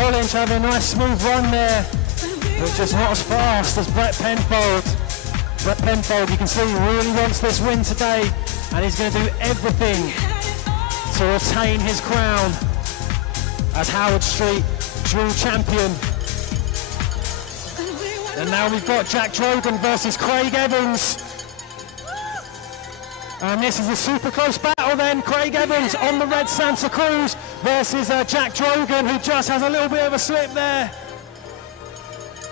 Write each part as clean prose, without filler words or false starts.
Collins having a nice smooth run there, but just not as fast as Brett Penfold. Brett Penfold, you can see, really wants this win today, and he's going to do everything to retain his crown as Howard Street dual champion. And now we've got Jack Drogan versus Craig Evans. And this is a super close battle then. Craig Evans on the red Santa Cruz versus Jack Drogan, who just has a little bit of a slip there.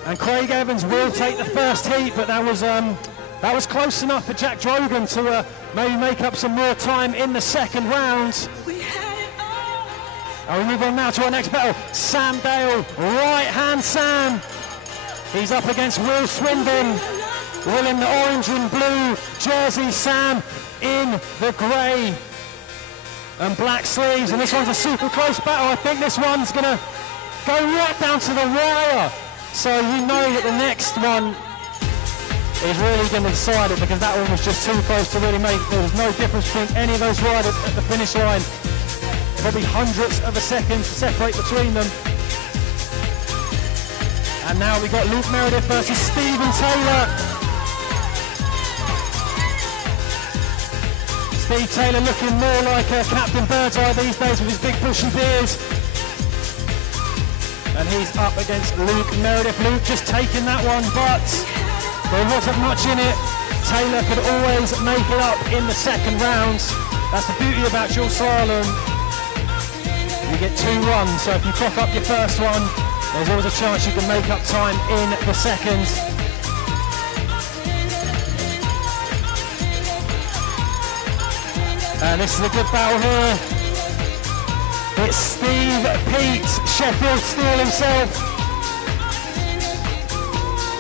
And Craig Evans will take the first heat, but that was close enough for Jack Drogan to maybe make up some more time in the second round. And we move on now to our next battle. Sam Dale, right hand Sam. He's up against Will Swindon. Will in the orange and blue jersey, Sam in the grey and black sleeves. And this one's a super close battle. I think this one's gonna go right down to the wire. So you know that the next one is really going to decide it, because that one was just too close to really make. There was no difference between any of those riders at the finish line. Probably hundredths of a second to separate between them. And now we've got Luke Meredith versus Stephen Taylor. Steve Taylor looking more like Captain Birdseye these days with his big bushy beard. And he's up against Luke Meredith. Luke just taking that one, but there wasn't much in it. Taylor could always make it up in the second round. That's the beauty about dual slalom. You get 2 runs, so if you cock up your first one, there's always a chance you can make up time in the second. And this is a good battle here. It's Steve Pete, Sheffield Steel himself.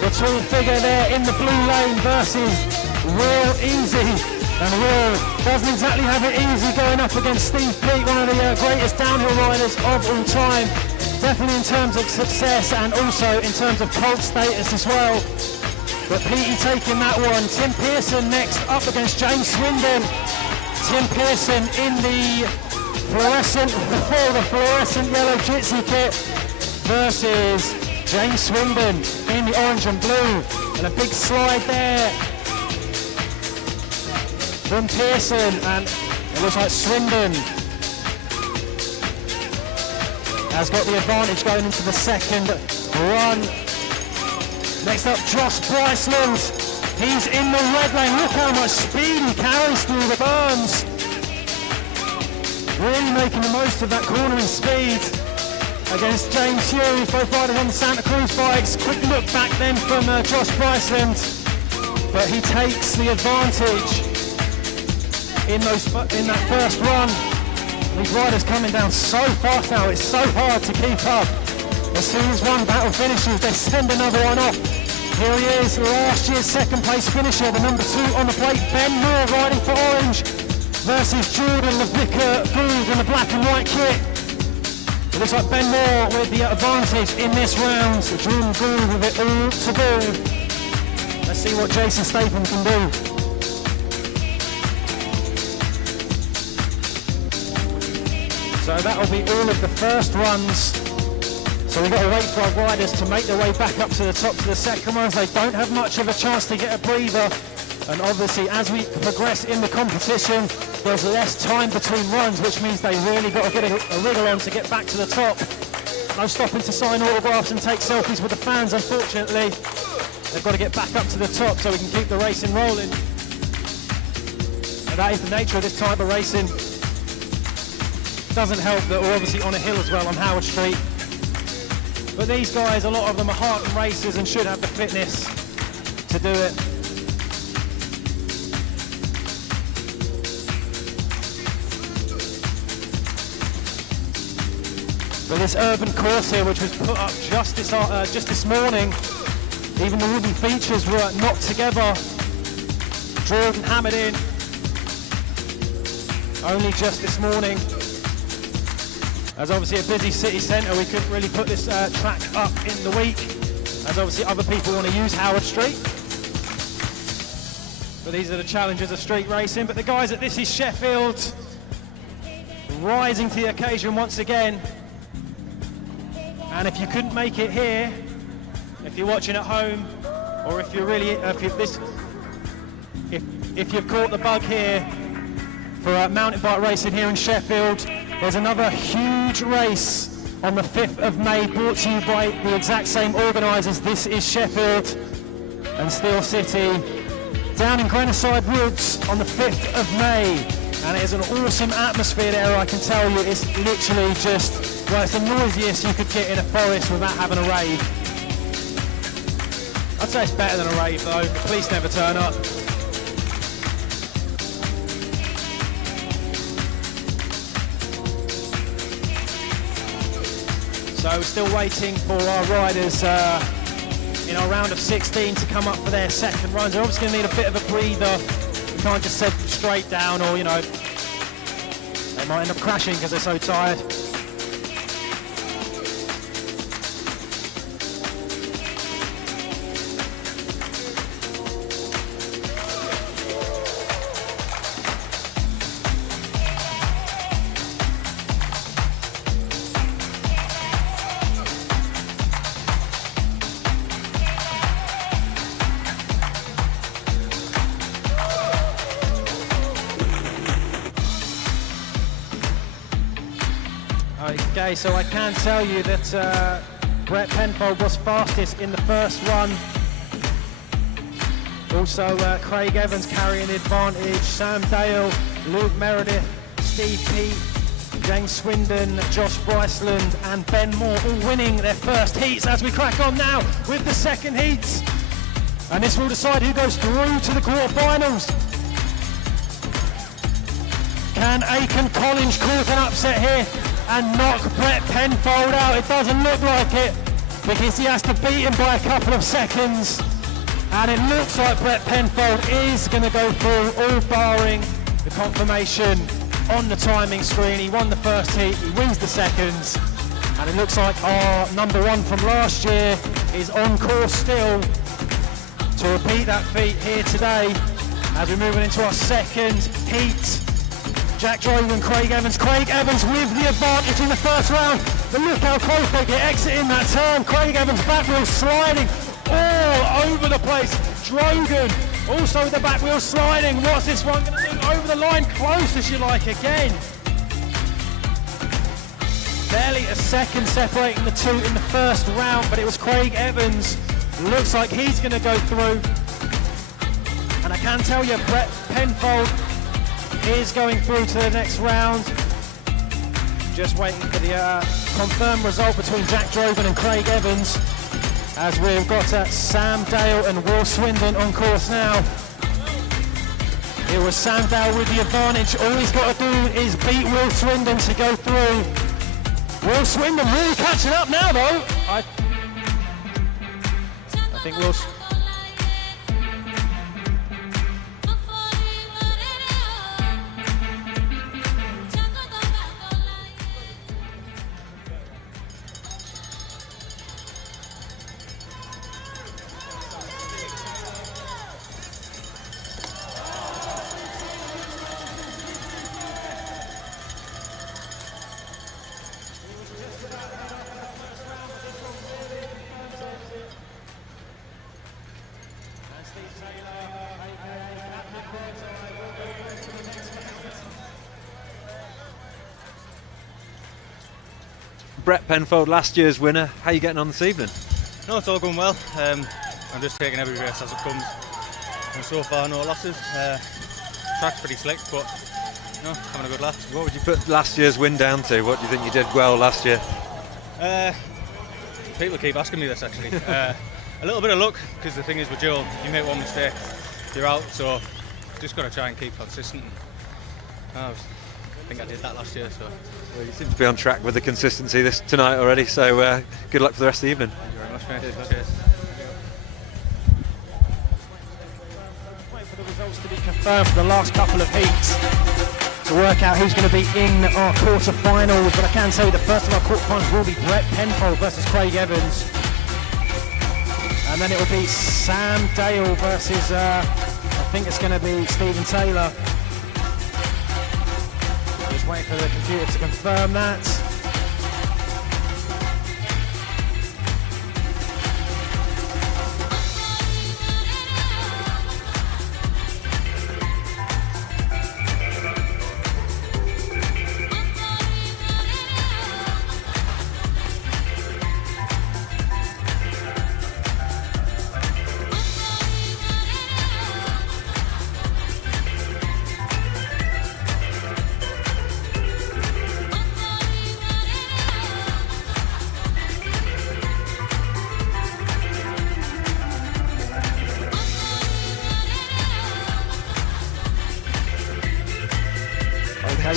The tall figure there in the blue lane versus Will Easy. And Will doesn't exactly have it easy going up against Steve Pete, one of the greatest downhill riders of all time. Definitely in terms of success and also in terms of cult status as well. But Petey taking that one. Tim Pearson next up against James Swindon. Tim Pearson in the fluorescent yellow Jitsi kit versus James Swindon in the orange and blue. And a big slide there from Pearson, and it looks like Swindon has got the advantage going into the second run. Next up, Josh Bryceland. He's in the red lane. Look how much speed he carries through the berms. Really making the most of that cornering speed against James Hughes, both riders on the Santa Cruz bikes. Quick look back then from Josh Bryceland, but he takes the advantage in that first run. These riders coming down so fast now, it's so hard to keep up. As soon as one battle finishes, they send another one off. Here he is, last year's second place finisher, the number 2 on the plate, Ben Moore riding for Orange versus Jordan LeVicker Gould in the black and white kit. It looks like Ben Moore with the advantage in this round. Jordan Gould with it all to do. Let's see what Jason Statham can do. So that'll be all of the first runs. So we've got to wait for our riders to make their way back up to the top to the second runs. They don't have much of a chance to get a breather. And obviously, as we progress in the competition, there's less time between runs, which means they really got to get a wriggle on to get back to the top. No stopping to sign autographs and take selfies with the fans, unfortunately. They've got to get back up to the top so we can keep the racing rolling. And that is the nature of this type of racing. Doesn't help that we're obviously on a hill as well on Howard Street. But these guys, a lot of them are hardened racers and should have the fitness to do it. But this urban course here, which was put up just this morning, even the wooden features were knocked together, drilled and hammered in, only just this morning. As obviously a busy city centre, we couldn't really put this track up in the week, as obviously other people want to use Howard Street. But these are the challenges of street racing. But the guys at This Is Sheffield rising to the occasion once again. And if you couldn't make it here, if you're watching at home, or if you're really, if you've caught the bug here for mountain bike racing here in Sheffield, there's another huge race on the 5th of May, brought to you by the exact same organisers. This is Sheffield and Steel City, down in Grenoside Woods on the 5th of May. And it is an awesome atmosphere there, I can tell you. It's literally just, well, it's the noisiest you could get in a forest without having a rave. I'd say it's better than a rave though. The police never turn up. So we're still waiting for our riders in our round of 16 to come up for their second runs. They're obviously going to need a bit of a breather. You can't just set them straight down, or, you know, they might end up crashing because they're so tired. Okay, so I can tell you that Brett Penfold was fastest in the first run. Also Craig Evans carrying the advantage, Sam Dale, Luke Meredith, Steve Peat, James Swindon, Josh Bryceland and Ben Moore all winning their first heats as we crack on now with the second heats. And this will decide who goes through to the quarterfinals. Can Aiken Collins cause an upset here and knock Brett Penfold out? It doesn't look like it, because he has to beat him by a couple of seconds. And it looks like Brett Penfold is going to go through, all barring the confirmation on the timing screen. He won the first heat, he wins the seconds, and it looks like our number one from last year is on course still to repeat that feat here today as we're moving into our second heat. Jack Drogan and Craig Evans. Craig Evans with the advantage in the first round. But look how close they get exiting that turn. Craig Evans back wheel sliding all over the place. Drogan also with the back wheel sliding. What's this one going to do? Over the line, close as you like again. Barely a second separating the two in the first round, but it was Craig Evans. Looks like he's going to go through. And I can tell you, Brett Penfold is going through to the next round. Just waiting for the confirmed result between Jack Drogan and Craig Evans, as we've got Sam Dale and Will Swindon on course now. It was Sam Dale with the advantage. All he's got to do is beat Will Swindon to go through. Will Swindon really catching up now though. I think Will's... Brett Penfold, last year's winner. How are you getting on this evening? No, it's all going well. I'm just taking every race as it comes. And so far, no losses. Track's pretty slick, but no, having a good laugh. What would you put last year's win down to? What do you think you did well last year? People keep asking me this actually. A little bit of luck, because the thing is with Joe, you make one mistake, you're out. So just got to try and keep consistent. I think I did that last year. So. Well, you seem to be on track with the consistency tonight already, so good luck for the rest of the evening. Thank you very much, mate. Cheers. Wait for the results to be confirmed for the last couple of heats to work out who's going to be in our quarter-finals, but I can tell you the first of our quarter-finals will be Brett Penfold versus Craig Evans, and then it will be Sam Dale versus I think it's going to be Stephen Taylor. Waiting for the computer to confirm that.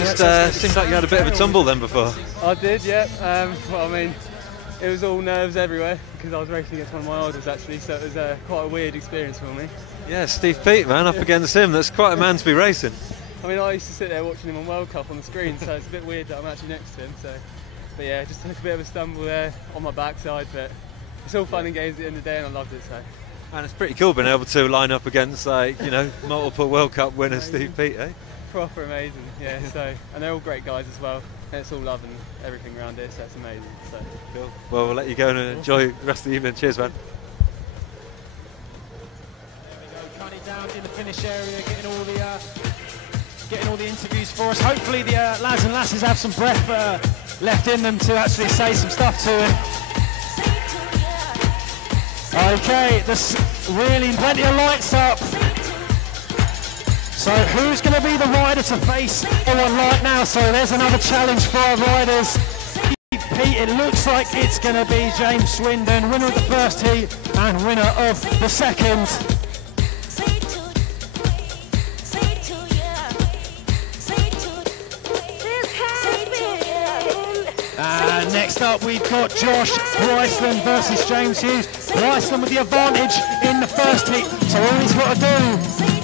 Just seemed like you had a bit of a tumble then before. I did, yeah. Well, I mean, it was all nerves everywhere because I was racing against one of my idols actually, so it was quite a weird experience for me. Yeah, Steve Peat, man, up against him. That's quite a man to be racing. I mean, I used to sit there watching him on World Cup on the screen, so it's a bit weird that I'm actually next to him. So, but yeah, just took a bit of a stumble there on my backside, but it's all fun and games at the end of the day, and I loved it. So. And it's pretty cool being able to line up against, like, you know, multiple World Cup winner Steve Peat, eh? Proper amazing, yeah. So, and they're all great guys as well. And it's all love and everything around it, so it's amazing. So. Cool. Well, we'll let you go and enjoy the rest of the evening. Cheers, man. Cutting down in the finish area, getting all the interviews for us. Hopefully the lads and lasses have some breath left in them to actually say some stuff to him. Okay, there's really plenty of lights up. So who's going to be the rider to face anyone right now? So there's another challenge for our riders. Pete, it looks like it's going to be James Swindon, winner of the first heat and winner of the second. Next up we've got Josh Bryceland versus James Hughes. Bryceland with the advantage in the first heat, so all he's got to do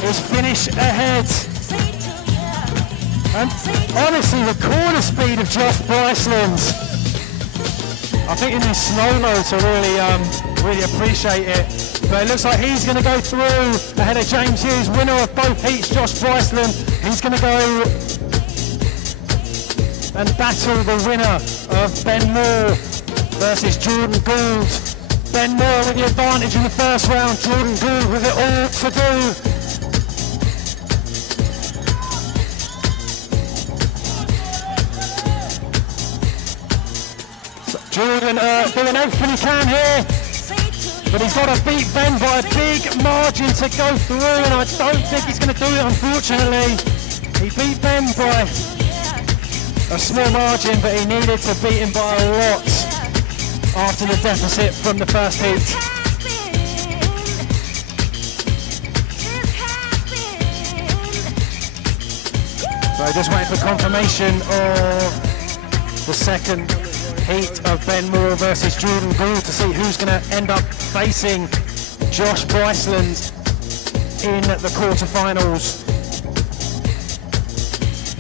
is finish ahead. And honestly, the corner speed of Josh Bryceland, I think in his snow mode to really appreciate it. But it looks like he's going to go through ahead of James Hughes, winner of both heats, Josh Bryceland. He's going to go and battle the winner of Ben Moore versus Jordan Gould. Ben Moore with the advantage in the first round, Jordan Gould with it all to do. So Jordan doing everything he can here, but he's got to beat Ben by a big margin to go through, and I don't think he's going to do it, unfortunately. He beat Ben by a small margin, but he needed to beat him by a lot after the deficit from the first heat. So just waiting for confirmation of the second heat of Ben Moore versus Jordan Gould to see who's going to end up facing Josh Bryceland in the quarterfinals.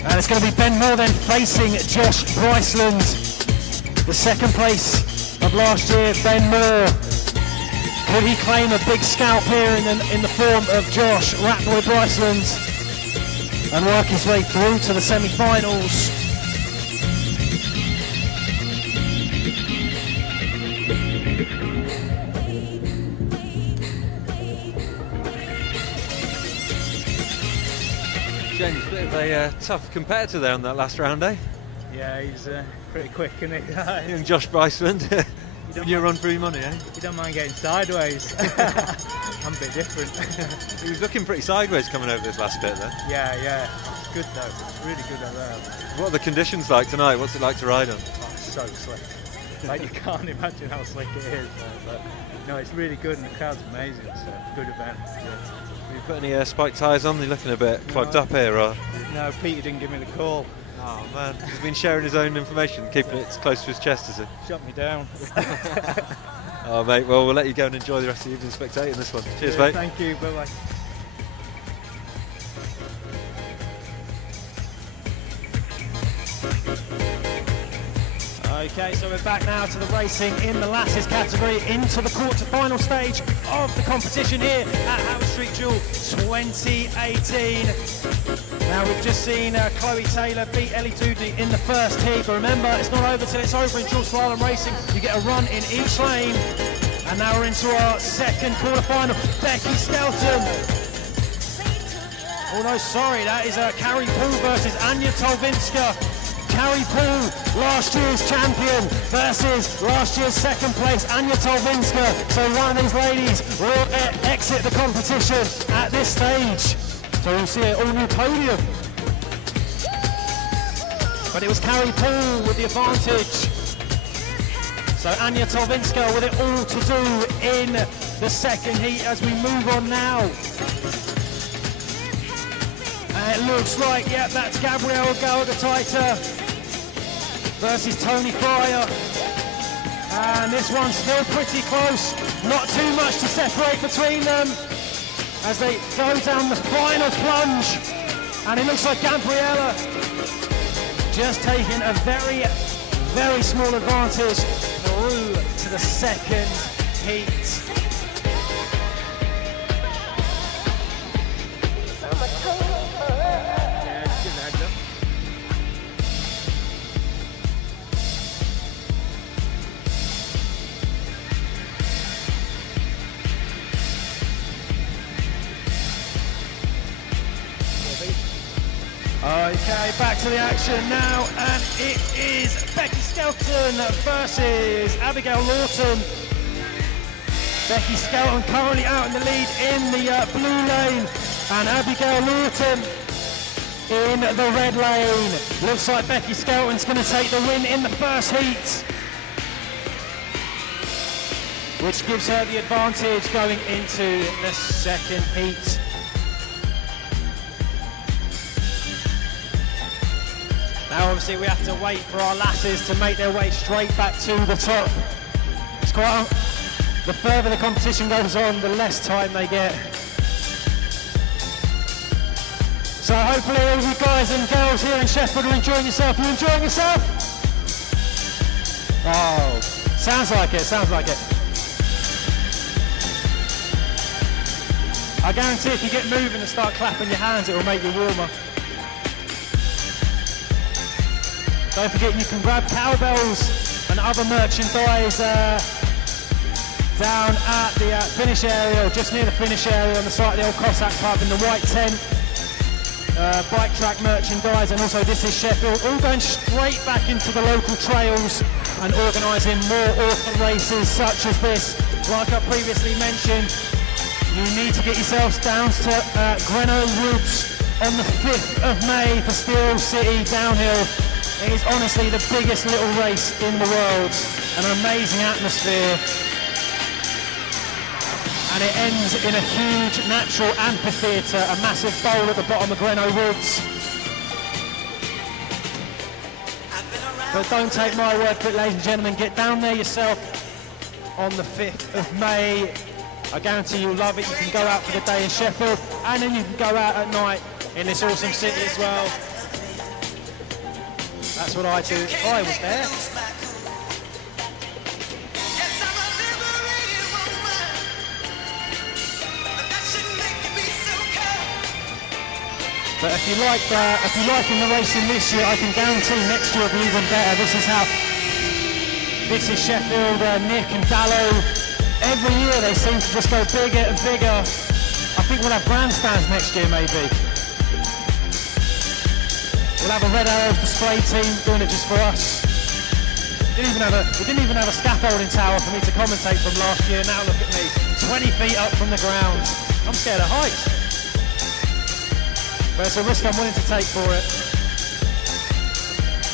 And it's going to be Ben Moore then facing Josh Bryceland. The second place of last year, Ben Moore. Could he claim a big scalp here in the form of Josh Ratboy Bryceland and work his way through to the semi-finals? James, a bit of a tough competitor there on that last round, eh? Yeah, he's pretty quick, isn't he? Young Josh Bryceland. You run for your money, eh? You don't mind getting sideways. I'm a bit different. He was looking pretty sideways coming over this last bit then. Yeah. It's good though. It's really good at that. What are the conditions like tonight? What's it like to ride on? Oh, it's so slick. Like, you can't imagine how slick it is. But no, it's really good and the crowd's amazing. It's a good event. Yeah. Have you put any spike tyres on? You're looking a bit clogged up here, or? No, Peter didn't give me the call. Oh man, he's been sharing his own information, keeping it close to his chest, is he? Shut me down. Oh mate, well we'll let you go and enjoy the rest of the evening spectating this one. Cheers, yeah, mate. Thank you, bye bye. Okay, so we're back now to the racing in the lasses category, into the quarter-final stage of the competition here at Howard Street Duel 2018. Now we've just seen Chloe Taylor beat Ellie Toodley in the first heat, but remember, it's not over till it's over in dual slalom racing. You get a run in each lane, and now we're into our second quarter-final. Becky Skelton. Oh no, sorry, that is Carrie Poole versus Anya Tolvinska. Carrie Poole, last year's champion, versus last year's second place, Anya Tolvinska. So one of these ladies will exit the competition at this stage. So we'll see an all-new podium. But it was Carrie Poole with the advantage. So Anya Tolvinska with it all to do in the second heat as we move on now. And it looks like, yep, that's Gabriel Galgataita versus Tony Fryer. And this one's still pretty close. Not too much to separate between them as they go down the final plunge. And it looks like Gabriella just taking a very, very small advantage through to the second heat. Okay, back to the action now, and it is Becky Skelton versus Abigail Lawton. Becky Skelton currently out in the lead in the blue lane, and Abigail Lawton in the red lane. Looks like Becky Skelton's going to take the win in the first heat, which gives her the advantage going into the second heat. Now obviously we have to wait for our lasses to make their way straight back to the top. It's quite the further the competition goes on, the less time they get. So hopefully all you guys and girls here in Sheffield are enjoying yourself. You enjoying yourself? Oh, sounds like it, sounds like it. I guarantee if you get moving and start clapping your hands, it will make you warmer. Don't forget you can grab cowbells and other merchandise down at the finish area, or just near the finish area on the site of the old Cossack pub in the white tent. Bike track merchandise, and also This Is Sheffield, all going straight back into the local trails and organising more orphan races such as this. Like I previously mentioned, you need to get yourselves down to Greno Woods on the 5th of May for Steel City Downhill. It is honestly the biggest little race in the world, an amazing atmosphere, and it ends in a huge natural amphitheatre, a massive bowl at the bottom of Greno Woods. But don't take my word for it, ladies and gentlemen, get down there yourself on the 5th of May. I guarantee you'll love it. You can go out for the day in Sheffield, and then you can go out at night in this awesome city as well. That's what I do. I was there. But if you liking the racing this year, I can guarantee next year will be even better. This is Sheffield, Nick and Dallo. Every year they seem to just go bigger and bigger. I think we'll have grandstands next year, maybe. We'll have a Red Arrows display team doing it just for us. We didn't even have a scaffolding tower for me to commentate from last year. Now look at me, 20 feet up from the ground. I'm scared of heights. But it's a risk I'm willing to take for it.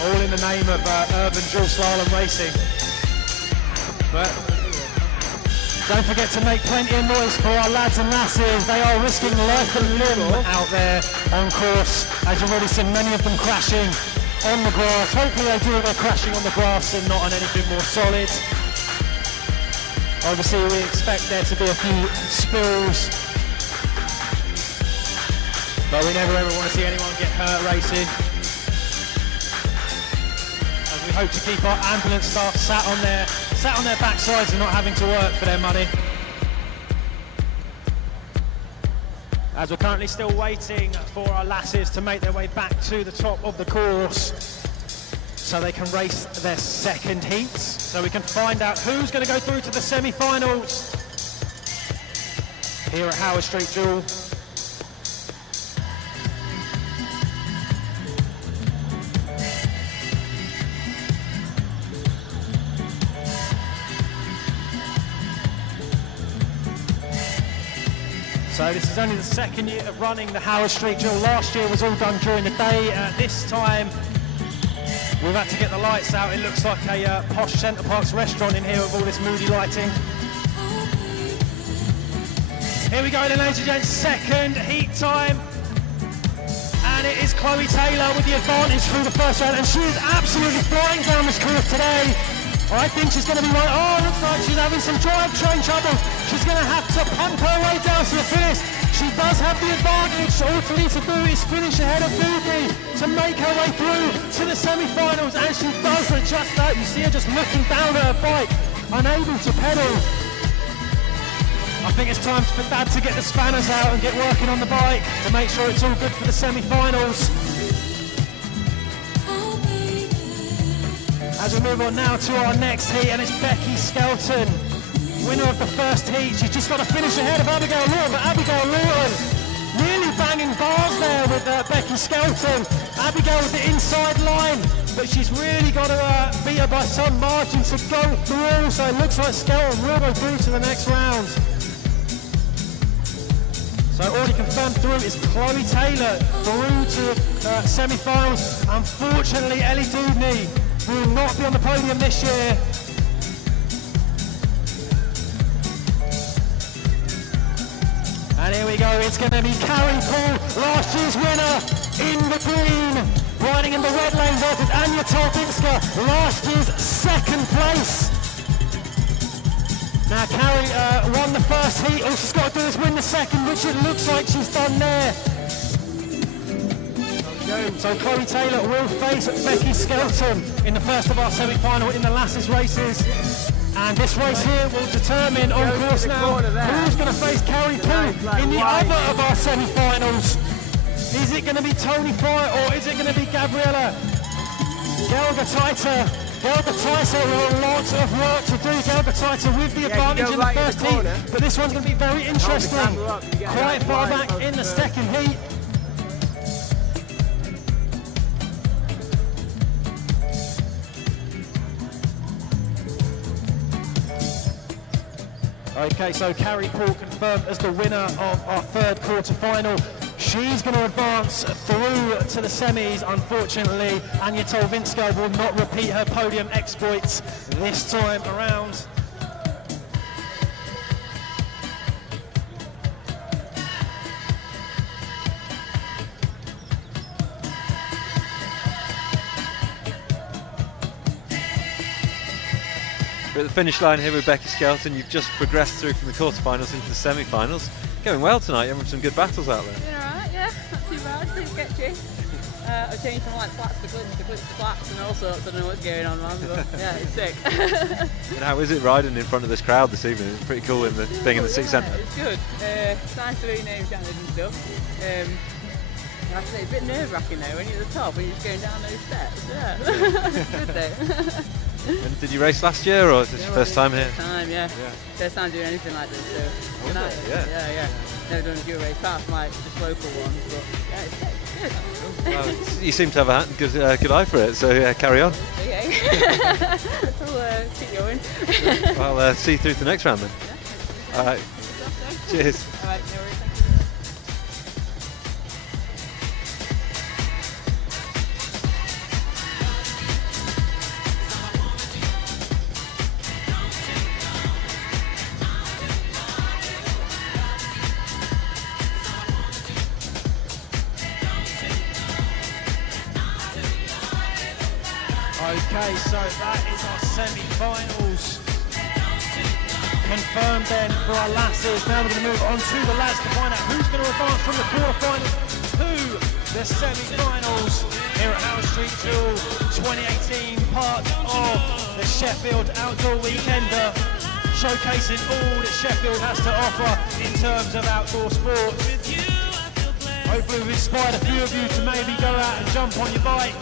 All in the name of urban dual slalom racing. But don't forget to make plenty of noise for our lads and lasses. They are risking life and limb out there on course. As you've already seen, many of them crashing on the grass. Hopefully they do their crashing on the grass and not on anything more solid. Obviously we expect there to be a few spills, but we never ever want to see anyone get hurt racing. As we hope to keep our ambulance staff sat on their backsides and not having to work for their money. As we're currently still waiting for our lasses to make their way back to the top of the course so they can race their second heats, so we can find out who's going to go through to the semi-finals here at Howard Street Duel. So this is only the second year of running the Howard Street Duel. Last year was all done during the day. This time we've had to get the lights out. It looks like a posh Centre Parks restaurant in here with all this moody lighting. Here we go then, ladies and gents, second heat time. And it is Chloe Taylor with the advantage through the first round, and she is absolutely flying down this course today. I think she's going to be right. Oh, looks like she's having some drivetrain trouble. She's going to have to pump her way down to the finish. She does have the advantage. All she needs to do is finish ahead of Doobie to make her way through to the semi-finals, and she does just that. You see her just looking down at her bike, unable to pedal. I think it's time for Dad to get the spanners out and get working on the bike to make sure it's all good for the semi-finals. As we move on now to our next heat, and it's Becky Skelton, winner of the first heat. She's just got to finish ahead of Abigail Lawton, but Abigail Lawton really banging bars there with Becky Skelton. Abigail with the inside line, but she's really got to beat her by some margin to go through, so it looks like Skelton will go through to the next round. So already confirmed through is Chloe Taylor through to semi-finals. Unfortunately, Ellie Doobney will not be on the podium this year. And here we go, it's going to be Carrie Paul, last year's winner, in the green. Riding in the red lanes after Anya Tolbinska, last year's second place. Now Carrie won the first heat, all she's got to do is win the second, which it looks like she's done there. So Chloe Taylor will face Becky Skelton in the first of our semi-final in the Lasses races. And this race here will determine, on course now, who's going to face Carrie Poole in the other of our semi-finals. Is it going to be Tony Fry or is it going to be Gabriella Gelga-Taita? Gelga-Taita will a lot of work to do. Gelga-Taita with the advantage in the first heat, but this one's going to be very interesting. Quite far back in the second heat. Okay, so Carrie Paul confirmed as the winner of our third quarter-final. She's going to advance through to the semis. Unfortunately, Anya Tolbinska will not repeat her podium exploits this time around. We're at the finish line here with Becky Skelton. You've just progressed through from the quarterfinals into the semi-finals. Going well tonight, you're having some good battles out there. Doing alright, yeah, not too bad, pretty sketchy. I've changed from like flats to clips to flats and all sorts. I don't know what's going on, man, but yeah, it's sick. And how is it riding in front of this crowd this evening? It's pretty cool in being in the seat centre. It's good. It's nice to be name chanted and stuff. I have to say, it's a bit nerve-wracking though when you're at the top and you're just going down those steps. Yeah, it's good though. And did you race last year, or is this your first time here? First time, yeah. First time doing anything like this, so nice. Yeah. Never done a good race, apart from like just local ones, but yeah, it's good. Well, you seem to have a good eye for it, so yeah, carry on. Okay. We'll keep going. Well, see you through to the next round then. Yeah. All right. Cheers. All right, no worries. Okay, so that is our semi-finals confirmed then for our lasses. Now we're going to move on to the lads to find out who's going to advance from the quarterfinals to the semi-finals here at Howard Street Jewel 2018, part of the Sheffield Outdoor Weekender, showcasing all that Sheffield has to offer in terms of outdoor sports. Hopefully we've inspired a few of you to maybe go out and jump on your bike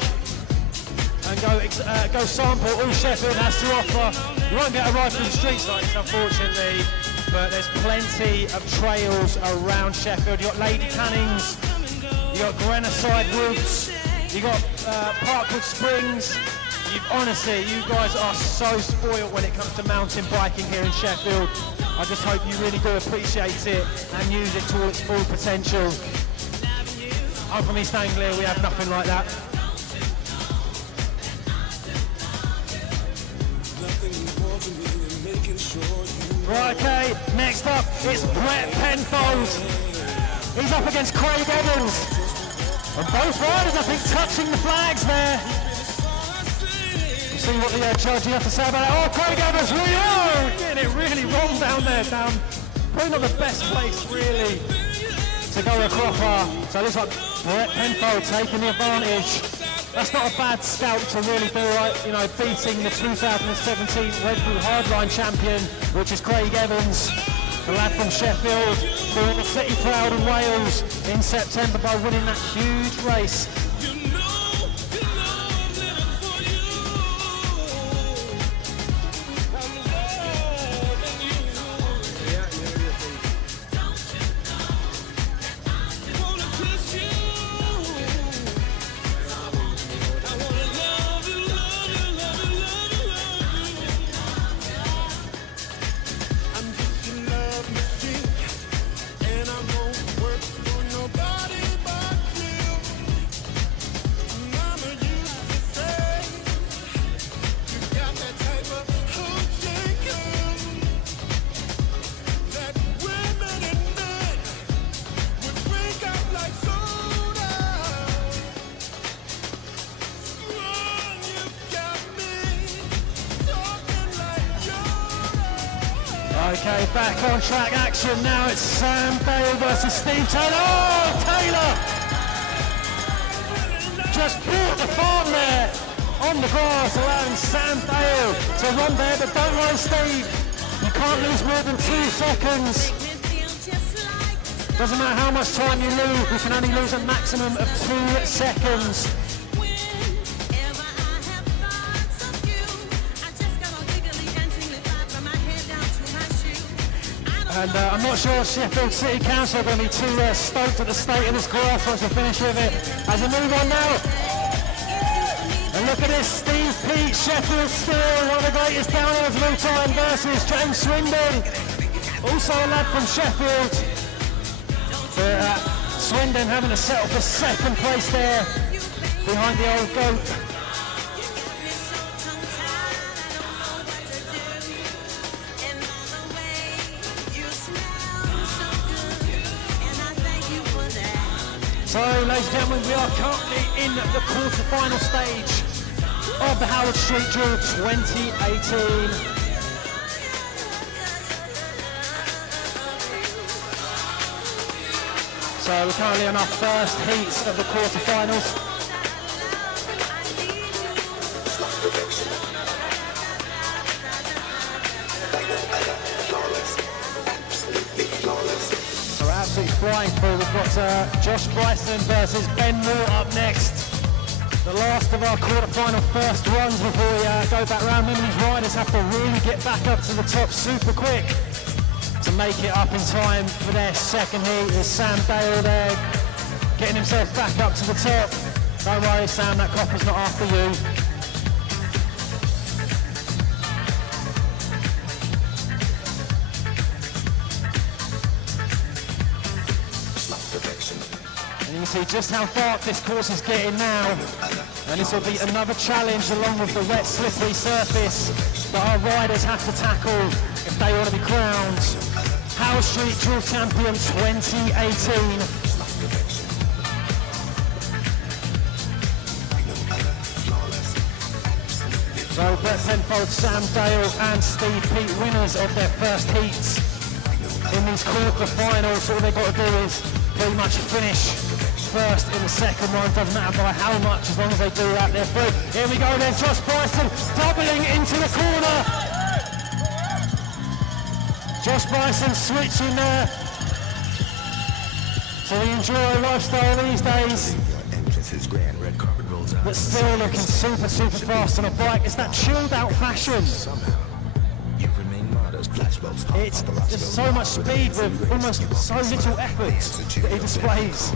and go sample all Sheffield has to offer. You won't get a ride through the streets like this, unfortunately, but there's plenty of trails around Sheffield. You've got Lady Canning's, you've got Grenoside Woods, you've got Parkwood Springs. Honestly, you guys are so spoiled when it comes to mountain biking here in Sheffield. I just hope you really do appreciate it and use it to its full potential. I'm from East Anglia, we have nothing like that. Right, okay, next up it's Brett Penfold. He's up against Craig Evans. And both riders, I think, touching the flags there. See what the judge have to say about it. Oh, Craig Evans getting it really wrong down there. Probably not the best place, really, to go across. So it looks like Brett Penfold taking the advantage. That's not a bad scout to really do, right? You know, beating the 2017 Red Bull Hardline champion, which is Craig Evans, the lad from Sheffield, doing the city proud in Wales in September by winning that huge race. Okay, back on track action now. It's Sam Dale versus Steve Taylor. Oh, Taylor just brought the farm there on the grass, allowing Sam Dale to run there. But don't worry, Steve, you can't lose more than 2 seconds. Doesn't matter how much time you lose, you can only lose a maximum of 2 seconds. And I'm not sure Sheffield City Council are going to be too stoked at the state of this grass once we finish with it. As we move on now. And look at this, Steve Peat, Sheffield Steel, one of the greatest downers of all time, versus James Swindon, also a lad from Sheffield. But Swindon having to settle for 2nd place there, behind the old goat. So, ladies and gentlemen, we are currently in the quarter-final stage of the Howard Street Duel 2018. So, we're currently on our first heats of the quarter-finals. Absolutely flying through. We've got Josh Bryson versus Ben Moore up next. The last of our quarter-final first runs before we go back round. Many of these riders have to really get back up to the top super quick to make it up in time for their 2nd heat. There's Sam Dale there, getting himself back up to the top. Don't worry, Sam, that copper's not after you. And you can see just how dark this course is getting now. And this will be another challenge along with the wet, slippery surface that our riders have to tackle if they want to be crowned Howard Street Duel Champion 2018. So Brett Penfold, Sam Dale and Steve Peat, winners of their first heats in these quarter-finals. All they've got to do is pretty much finish first in the 2nd one. Doesn't matter by how much, as long as they do that, they're through. Here we go then, Josh Bryson doubling into the corner. Josh Bryson switching there. So we enjoy a lifestyle these days, but still looking super, super fast on a bike. It's that chilled out fashion. It's just so much speed with almost so little effort that he displays.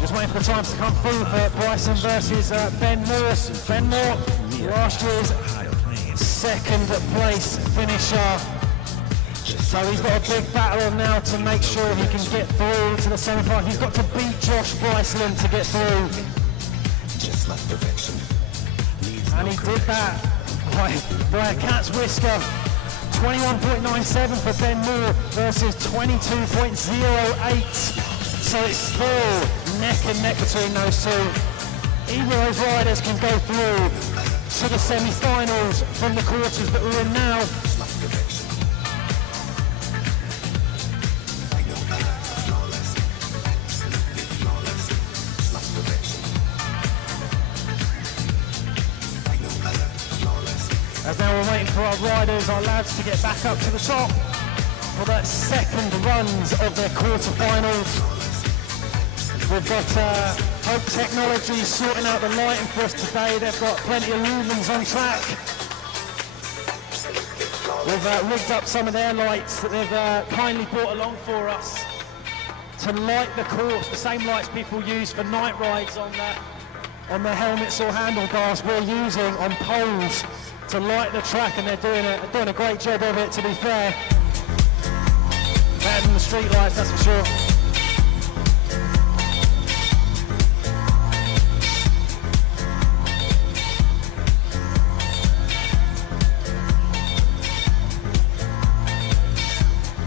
Just waiting for the times to come through for Bryson versus Ben Moore. Ben Moore, last year's 2nd place finisher. So he's got a big battle now to make sure he can get through to the semi-final. He's got to beat Josh Bryson to get through. And he did that by a cat's whisker. 21.97 for Ben Moore versus 22.08. So it's still neck and neck between those two. Either of those riders can go through to the semi-finals from the quarters that we're in now. As now we're waiting for our riders, our lads, to get back up to the top for that second runs of their quarterfinals. We've got Hope Technology sorting out the lighting for us today. They've got plenty of lumens on track. We've rigged up some of their lights that they've kindly brought along for us to light the course, the same lights people use for night rides on their helmets or handlebars. We're using on poles to light the track, and they're doing a great job of it, to be fair. Better than the street lights, that's for sure.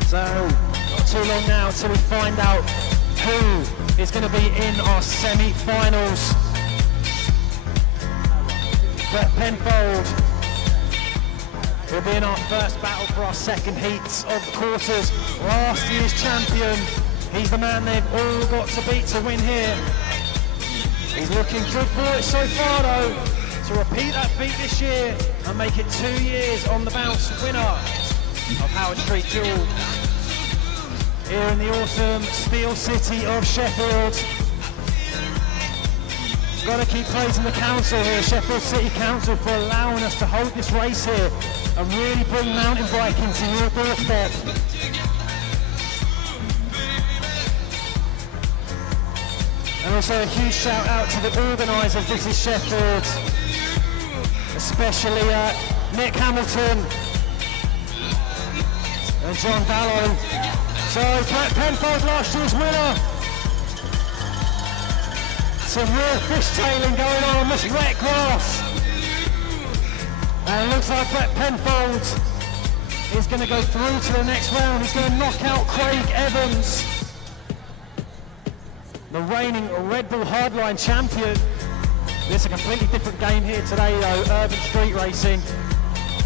So, not too long now till we find out who is going to be in our semi-finals. Brett Penfold will be in our first battle for our second heats of the quarters. Last year's champion. He's the man they've all got to beat to win here. He's looking good for it so far though, to repeat that feat this year and make it 2 years on the bounce winner of Howard Street Duel here in the awesome Steel City of Sheffield. Got to keep praising the council here, Sheffield City Council, for allowing us to hold this race here and really bring mountain biking to your doorstep. And also a huge shout out to the organisers. This is Sheffield, especially Nick Hamilton and John Dallon. So Brett Penfold, last year's winner. Some real fishtailing going on this wet grass. And it looks like Brett Penfold is going to go through to the next round. He's going to knock out Craig Evans, the reigning Red Bull Hardline champion. This is a completely different game here today though, urban street racing.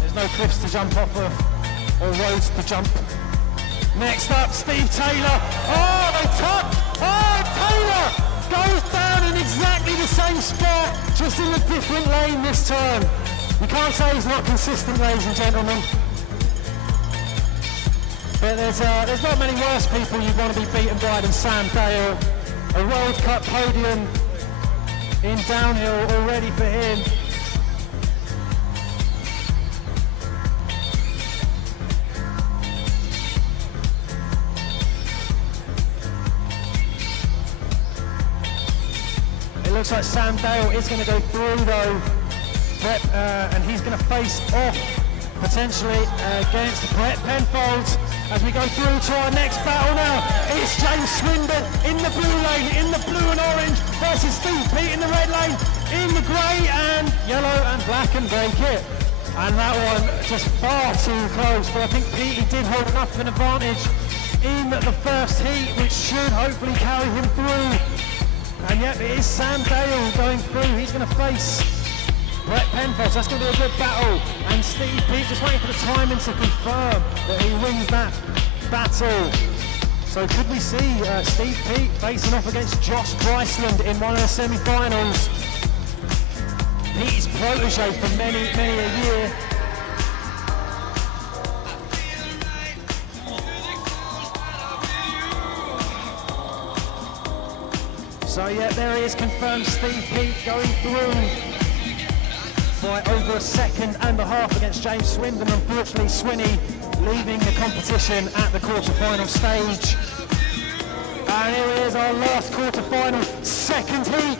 There's no cliffs to jump off of or roads to jump. Next up, Steve Taylor. Oh, they tuck! Oh, Taylor goes down in exactly the same spot, just in a different lane this time. You can't say he's not consistent, ladies and gentlemen. But there's not many worse people you'd want to be beaten by than Sam Dale. A World Cup podium in downhill already for him. It looks like Sam Dale is going to go through though, and he's going to face off potentially against Brett Penfold as we go through to our next battle now. It's James Swindon in the blue lane, in the blue and orange, versus Steve Peat in the red lane, in the grey and yellow and black and grey kit. And that one just far too close, but I think Petey did hold enough of an advantage in the first heat, which should hopefully carry him through. And yet it is Sam Dale going through. He's going to face Brett Penfold, so that's going to be a good battle. And Steve Peat just waiting for the timing to confirm that he wins that battle. So could we see Steve Peat facing off against Josh Bryceland in one of the semi-finals? Pete's protege for many, many a year. So yeah, there he is, confirmed Steve Peat going through by over a second and a half against James Swindon. Unfortunately, Swinney leaving the competition at the quarter-final stage. And here it is, our last quarter-final, second heat.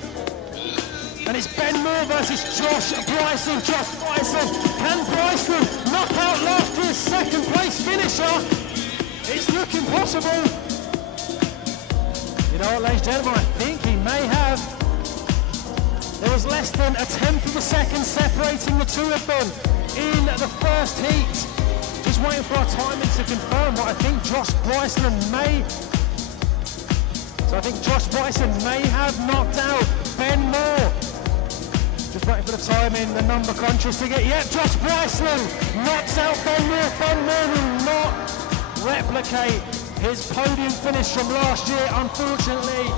And it's Ben Moore versus Josh Bryson. Josh Bryson, can Bryson knock out last year's second place finisher? It's looking possible. You know what, ladies and gentlemen, I think he may have. There was less than a tenth of a second separating the two of them in the first heat. Just waiting for our timing to confirm, but I think Josh Bryceland may. So So I think Josh Bryson may have knocked out Ben Moore. Just waiting for the timing, the number crunchers to get, yep, Josh Bryson knocks out Ben Moore. Ben Moore will not replicate his podium finish from last year, unfortunately.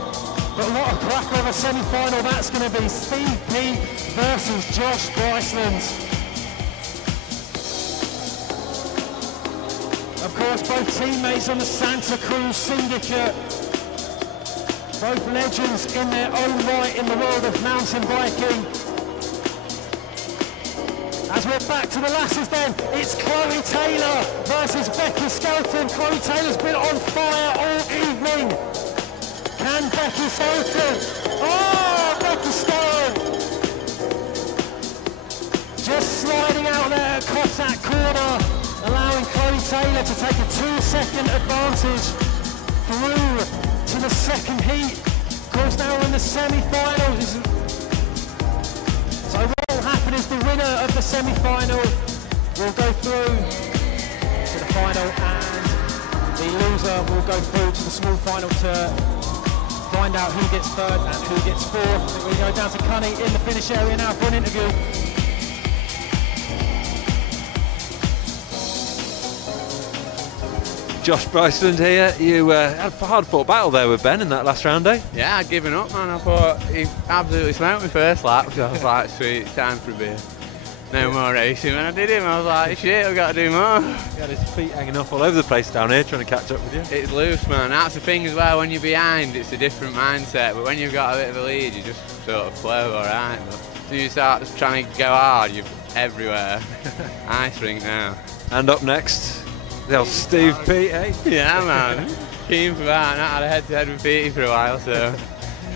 But what a cracker of a semi-final that's going to be. Steve Peat versus Josh Bryson. Of course, both teammates on the Santa Cruz Syndicate. Both legends in their own right in the world of mountain biking. As we're back to the lasses then, it's Chloe Taylor versus Becky Skelton. Chloe Taylor's been on fire all evening. Can Becky Skelton? Oh, Becky Skelton! Just sliding out there across that corner, allowing Chloe Taylor to take a 2-second advantage through to the second heat. Of course, now we're in the semi-finals. So what will happen is the winner of the semi-final will go through to the final, and the loser will go through to the small final to find out who gets third and who gets fourth. We go down to Cunny in the finish area now for an interview. Josh Bryson here. You had a hard-fought battle there with Ben in that last round, eh? Yeah, I'd given up, man. I thought he absolutely smoked me first lap, so I was like, sweet, it's time for a beer. No more racing. When I did him, I was like, shit, I've got to do more. He had his feet hanging off all over the place down here trying to catch up with you. It's loose, man. That's the thing as well. When you're behind, it's a different mindset. But when you've got a bit of a lead, you just sort of flow all right. But as soon as you start trying to go hard, you're everywhere. Ice rink now. And up next, the old Steve Peat, eh? Yeah, man. Keen for that. Not had a head-to-head with Petey for a while, so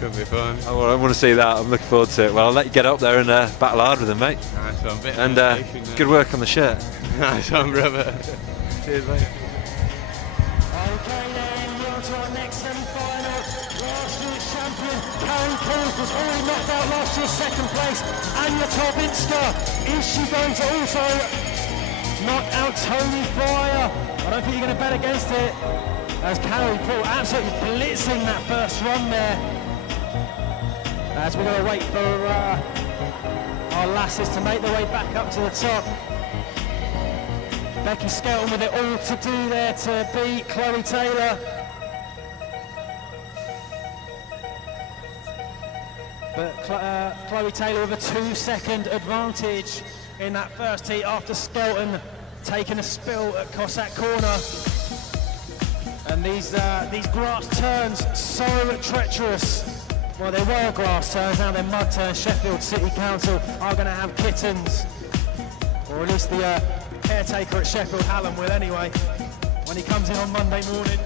should be fun. I want to see that. I'm looking forward to it. Well, I'll let you get up there and battle hard with him, mate. Nice one. Bit And good work on the shirt. Nice one, brother. Cheers, mate. Okay then, we're on to our next semi-final. Last year's champion, Karen Kools, was already knocked out last year's second place. Anya Torbinska, is she going to also knock out Tony Fryer? I don't think you're going to bet against it. As Karen Kools absolutely blitzing that first run there. As we're going to wait for our lasses to make their way back up to the top. Becky Skelton with it all to do there to beat Chloe Taylor. But Chloe Taylor with a 2-second advantage in that first heat after Skelton taking a spill at Cossack Corner. And these grass turns so treacherous. Well, they were grass turns, now they're mud turns. Sheffield City Council are going to have kittens, or at least the caretaker at Sheffield Hallam will anyway, when he comes in on Monday morning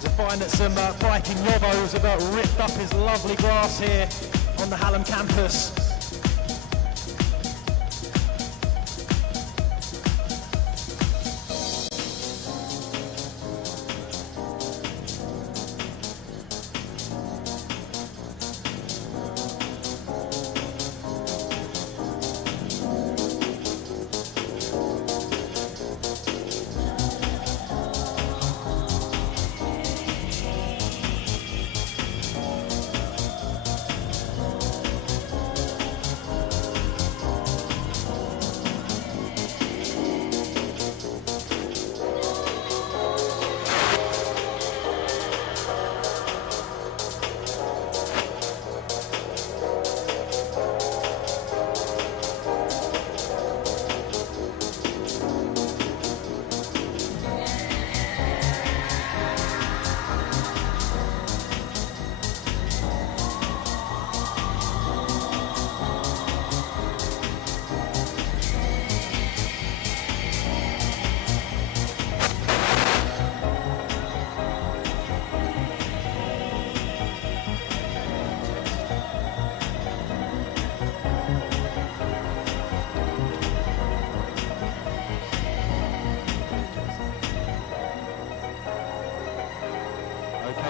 to find that some biking yobbos have about ripped up his lovely grass here on the Hallam campus.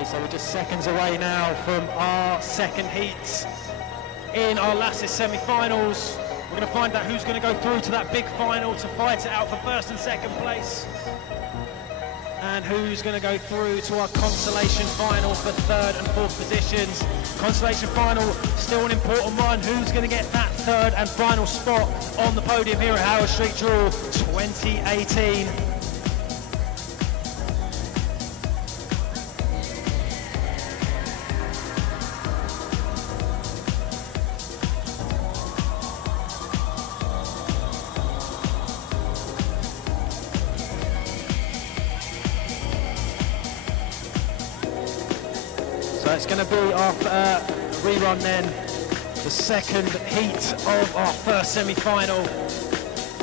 So we're just seconds away now from our second heats in our lasses semi-finals. We're going to find out who's going to go through to that big final to fight it out for first and second place. and who's going to go through to our consolation final for third and fourth positions. Consolation final, still an important one. Who's going to get that third and final spot on the podium here at Howard Street Duel 2018? So it's going to be our rerun then, the second heat of our first semi-final.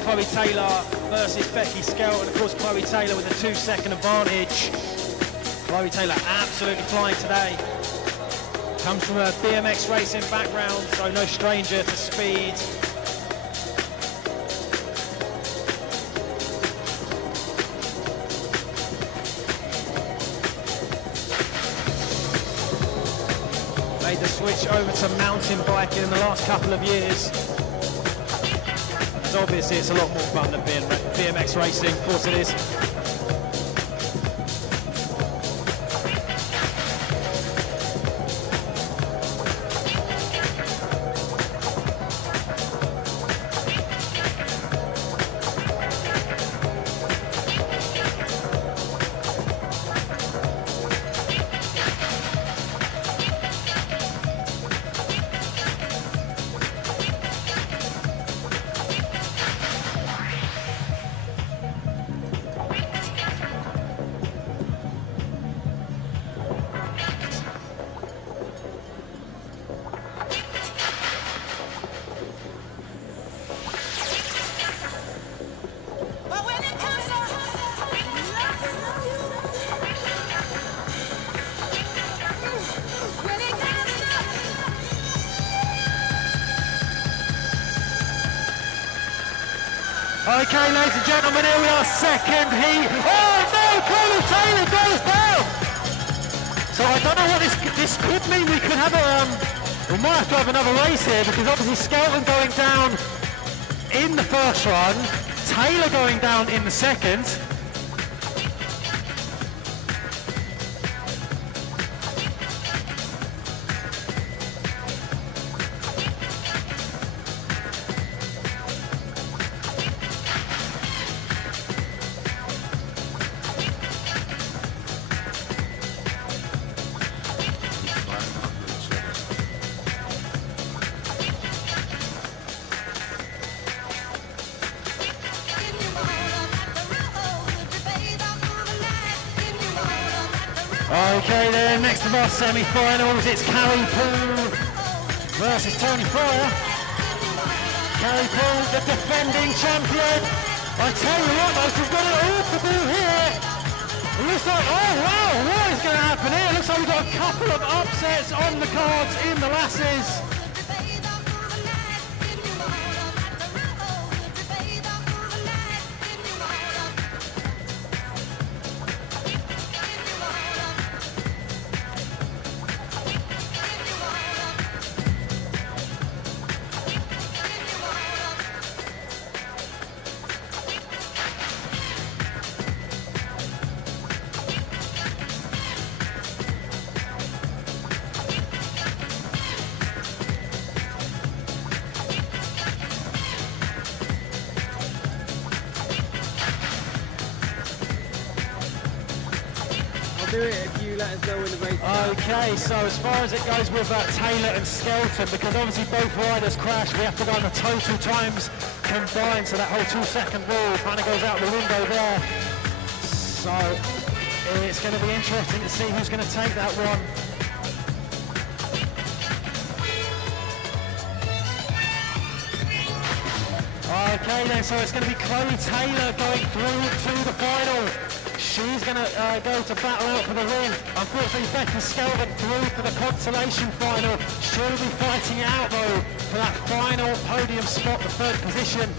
Chloe Taylor versus Becky Skelton, and of course Chloe Taylor with a 2-second advantage. Chloe Taylor absolutely flying today. Comes from a BMX racing background, so no stranger to speed. Made the switch over to mountain biking in the last couple of years. And obviously it's a lot more fun than BMX racing, of course it is. Okay, ladies and gentlemen, here we are, second heat. Oh no, Chloe Taylor goes down! So I don't know what this could mean. We could have we might have to have another race here, because obviously Skelton going down in the first run, Taylor going down in the second. Okay then, next of our semi-finals, it's Carrie Poole versus Tony Fryer. Carrie Poole, the defending champion. I tell you what, guys, we've got it all to do here. It looks like, oh wow, what is going to happen here? It looks like we've got a couple of upsets on the cards in the lasses. Do it if you let us know when the race starts. Okay, so as far as it goes with Taylor and Skelton, because obviously both riders crashed, we have to go on the total times combined, so that whole 2-second rule kind of goes out the window there. So it's going to be interesting to see who's going to take that one. Okay then, so it's going to be Chloe Taylor going through to the final. She's going to go to battle out for the win. Unfortunately, Becky Skelton through to the consolation final. She'll be fighting it out though for that final podium spot, the third position.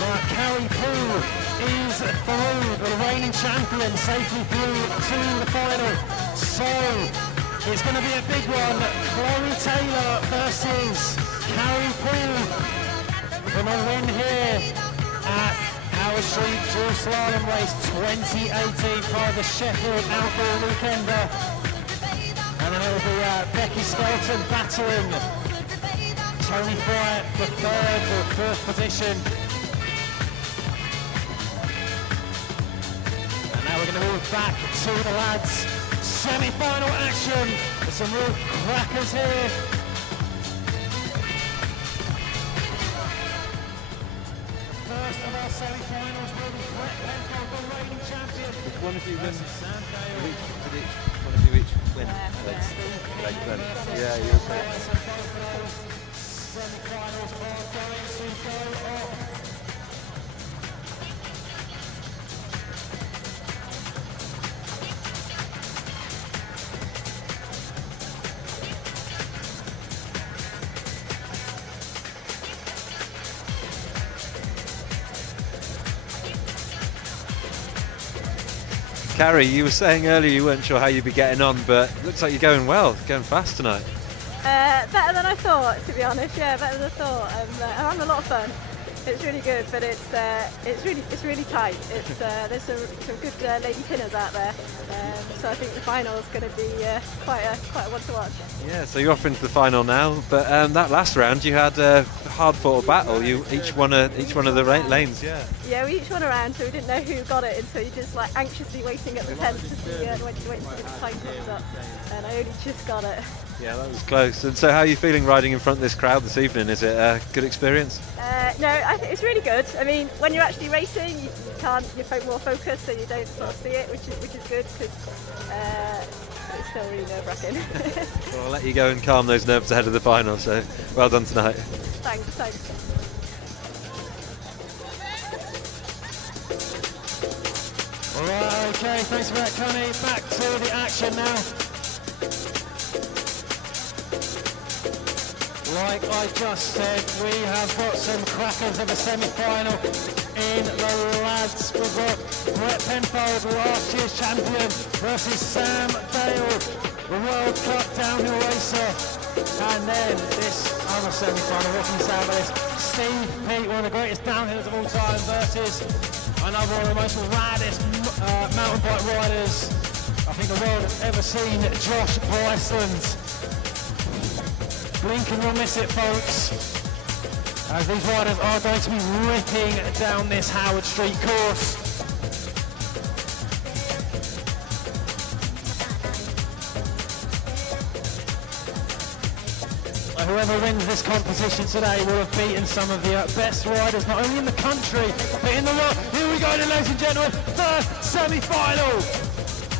Now, Carrie Poole is through, the reigning champion, safely through to the final. So it's going to be a big one. Chloe Taylor versus Carrie Poole. from a win here at Howard Street Dual Slalom Race 2018 by the Sheffield Outdoor Weekender. And then it will be Becky Skelton battling Tony Fry for third or fourth position. And now we're going to move back to the lads. Semi-final action. There's some real crackers here. First of our semi-finals will be Brett Penfold, the reigning champion. Did one of you win? Sam Dale. One of you each win? Yeah, you were saying. Semi-finals are going to go off. Carrie, you were saying earlier you weren't sure how you'd be getting on, but it looks like you're going well, going fast tonight. Better than I thought, to be honest. Yeah, better than I thought. I'm having a lot of fun. It's really good, but it's really tight. There's some good lady pinners out there, so I think the final is going to be quite a one to watch. Yeah, so you're off into the final now, but that last round you had a hard-fought battle. You each won of the lanes. Yeah. Yeah, we each won a round, so we didn't know who got it, and so you're just like anxiously waiting at the tent to see when the time comes up, and I only just got it. Yeah, that was close. And so how are you feeling riding in front of this crowd this evening? Is it a good experience? No, I think it's really good. I mean, when you're actually racing, you're more focused, so you don't sort of see it, which is good, because it's still really nerve-wracking. Well, I'll let you go and calm those nerves ahead of the final, so well done tonight. Thanks. Alright, okay, thanks for that, Connie. Back to the action now. Like I just said, we have got some crackers of a semi-final in the lads. We've got Brett Penfold, last year's champion, versus Sam Dale, the World Cup downhill racer. And then this other semi-final, what can you say about this? Steve Peat, one of the greatest downhillers of all time, versus another one of the most raddest mountain bike riders I think the world has ever seen, Josh Bryceland. Blink and you'll miss it, folks, as these riders are going to be ripping down this Howard Street course. Whoever wins this competition today will have beaten some of the best riders, not only in the country, but in the world. Here we go, ladies and gentlemen, first semi-final.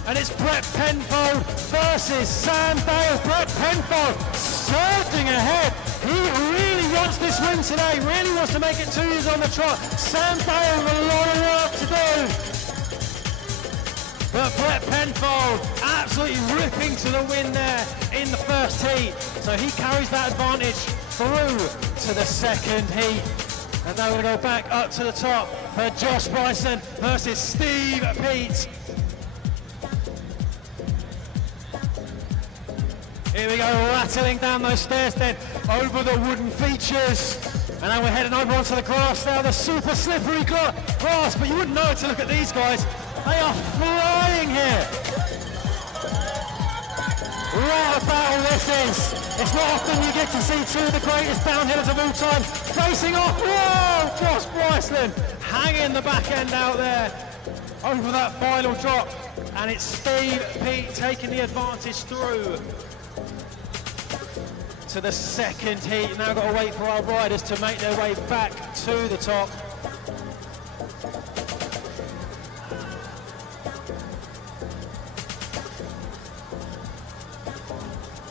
And it's Brett Penfold versus Sam Dale. Brett Penfold surging ahead. He really wants this win today, really wants to make it 2 years on the trot. Sam Dale with a lot of work to do. But Brett Penfold absolutely ripping to the win there in the first heat. So he carries that advantage through to the second heat. And now we're going to go back up to the top for Josh Bryson versus Steve Peat. Here we go, rattling down those stairs then, over the wooden features. And now we're heading over onto the grass now, the super slippery grass, but you wouldn't know it to look at these guys. They are flying here. What a battle this is. It's not often you get to see two of the greatest downhillers of all time facing off. Whoa, Josh Bryceland hanging the back end out there over that final drop. And it's Steve Peat taking the advantage through to the second heat. Now got to wait for our riders to make their way back to the top.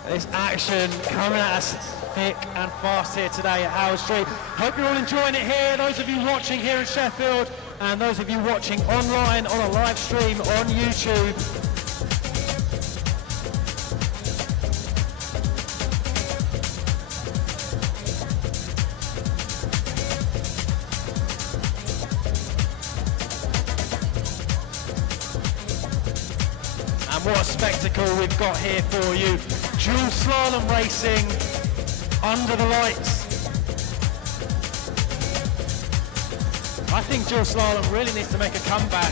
This action coming at us thick and fast here today at Howard Street. Hope you're all enjoying it here, those of you watching here in Sheffield and those of you watching online on a live stream on YouTube. What a spectacle we've got here for you. Dual slalom racing under the lights. I think dual slalom really needs to make a comeback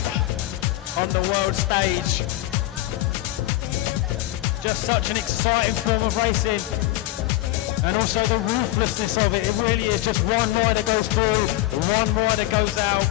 on the world stage. Just such an exciting form of racing. And also the ruthlessness of it. It really is just one rider goes through, one rider goes out.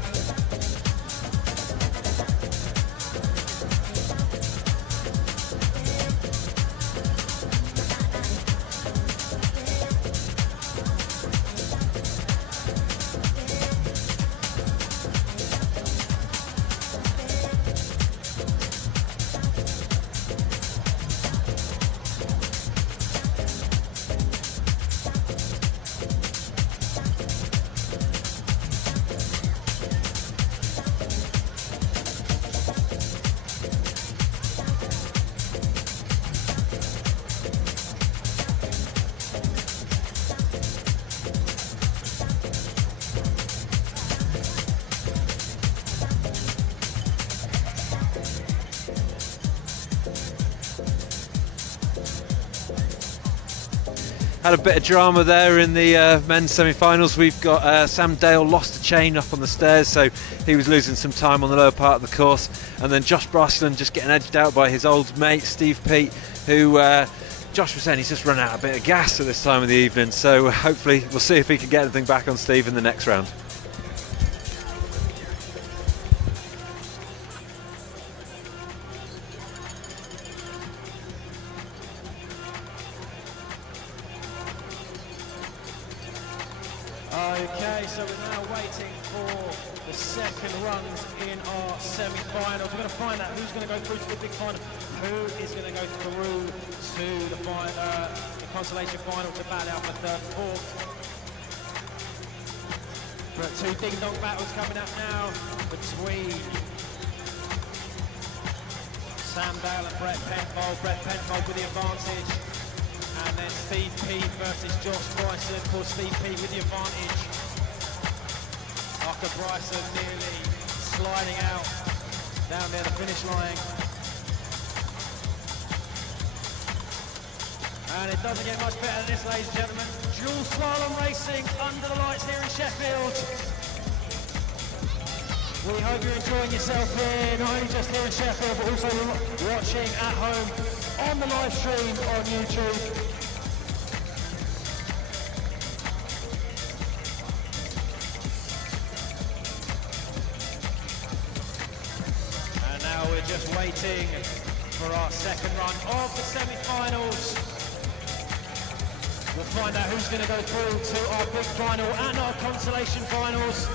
Had a bit of drama there in the men's semi-finals. We've got Sam Dale lost a chain up on the stairs, so he was losing some time on the lower part of the course. And then Josh Brosnan just getting edged out by his old mate Steve Peat, who Josh was saying he's just run out a bit of gas at this time of the evening. So hopefully we'll see if he can get anything back on Steve in the next round. Okay, so we're now waiting for the second runs in our semi-finals. We're going to find out who's going to go through to the big final, who is going to go through to the consolation final to battle out for third and fourth. But two ding-dong battles coming up now between Sam Dale and Brett Penfold. Brett Penfold with the advantage. And then Steve Peat versus Josh Bryson. Of course, Steve Peat with the advantage. After Bryson nearly sliding out down near the finish line. And it doesn't get much better than this, ladies and gentlemen. Dual slalom racing under the lights here in Sheffield. We hope you're enjoying yourself here, not only just here in Sheffield, but also watching at home on the live stream on YouTube. And now we're just waiting for our second run of the semi-finals. We'll find out who's going to go through to our big final and our consolation finals.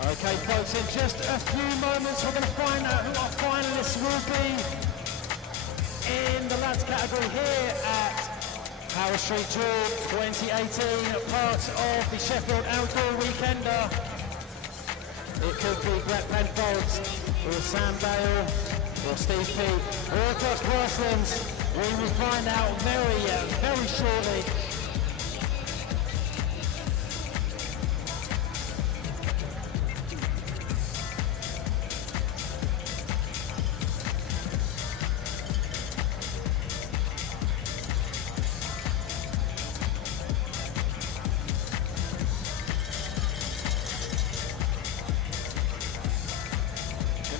Okay, folks, in just a few moments we're going to find out who our finalists will be in the lads category here at Howard Street Duel 2018, part of the Sheffield Outdoor Weekender. It could be Brett Penfold, or Sam Dale, or Steve Peat, or Josh Bryson. We will find out very shortly.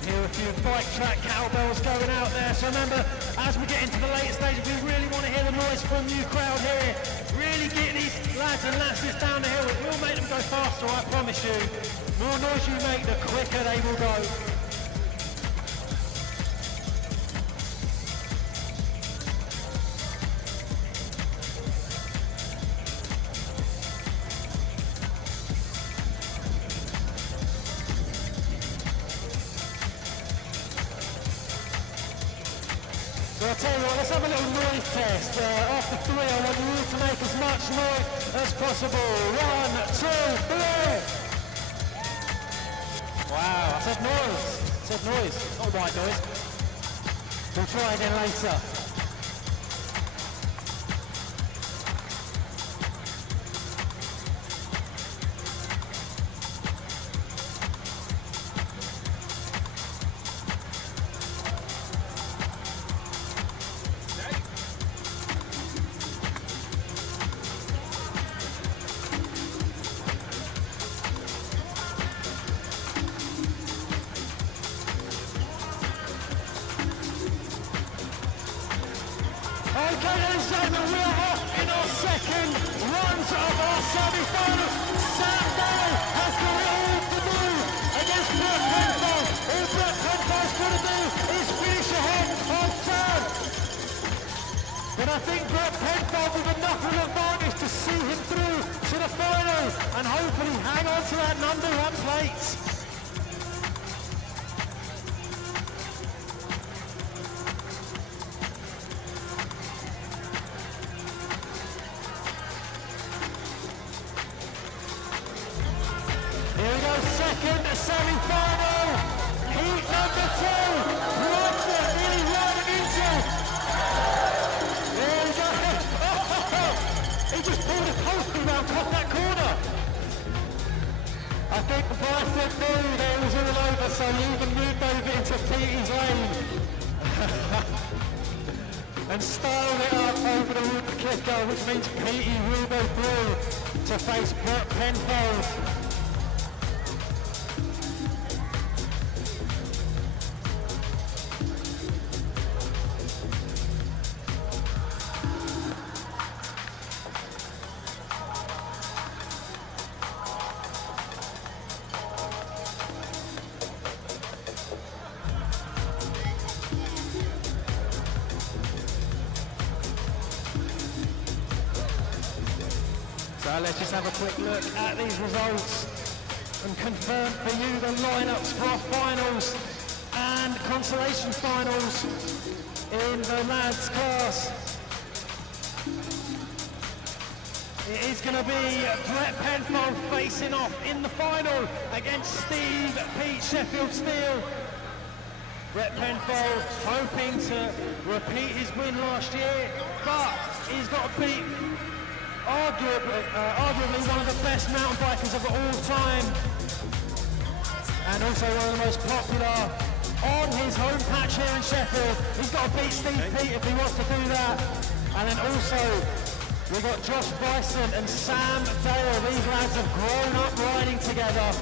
Hear a few bike track cowbells going out there. So remember, as we get into the later stages, we really want to hear the noise from you crowd here. Really get these lads and lasses down the hill. It will make them go faster, I promise you. The more noise you make, the quicker they will go. So I'll tell you what, let's have a little noise test. After 3, I want you to make as much noise as possible. 1, 2, 3. Wow, I said noise. I said noise, not white noise. We'll try again later. Okay, ladies and gentlemen, we are off in our second round of our semi-finals. Sam Dale has got it all to do against Brett Penfold. All Brett Penfold's got to do is finish ahead of Sam. But I think Brett Penfold with enough of an advantage to see him through to the finals and hopefully hang on to that #1 plate. Here we go, second semi-final, heat number 2, Roger nearly running into. There we go, he just pulled a post around, caught that corner. I think Bryson knew that it was all over, so he even moved over into Petey's lane. And styled it up over the wood kicker, which means Petey will go through to face Brett Penfold. So let's just have a quick look at these results and confirm for you the lineups for our finals and consolation finals in the lads class. It is going to be Brett Penfold facing off in the final against Steve Pete Sheffield Steel. Brett Penfold hoping to repeat his win last year, but he's got to beat arguably one of the best mountain bikers of all time, and also one of the most popular on his home patch here in Sheffield. He's got to beat Steve Pete if he wants to do that. And then also we've got Josh Bryson and Sam Dale. These lads have grown up riding together.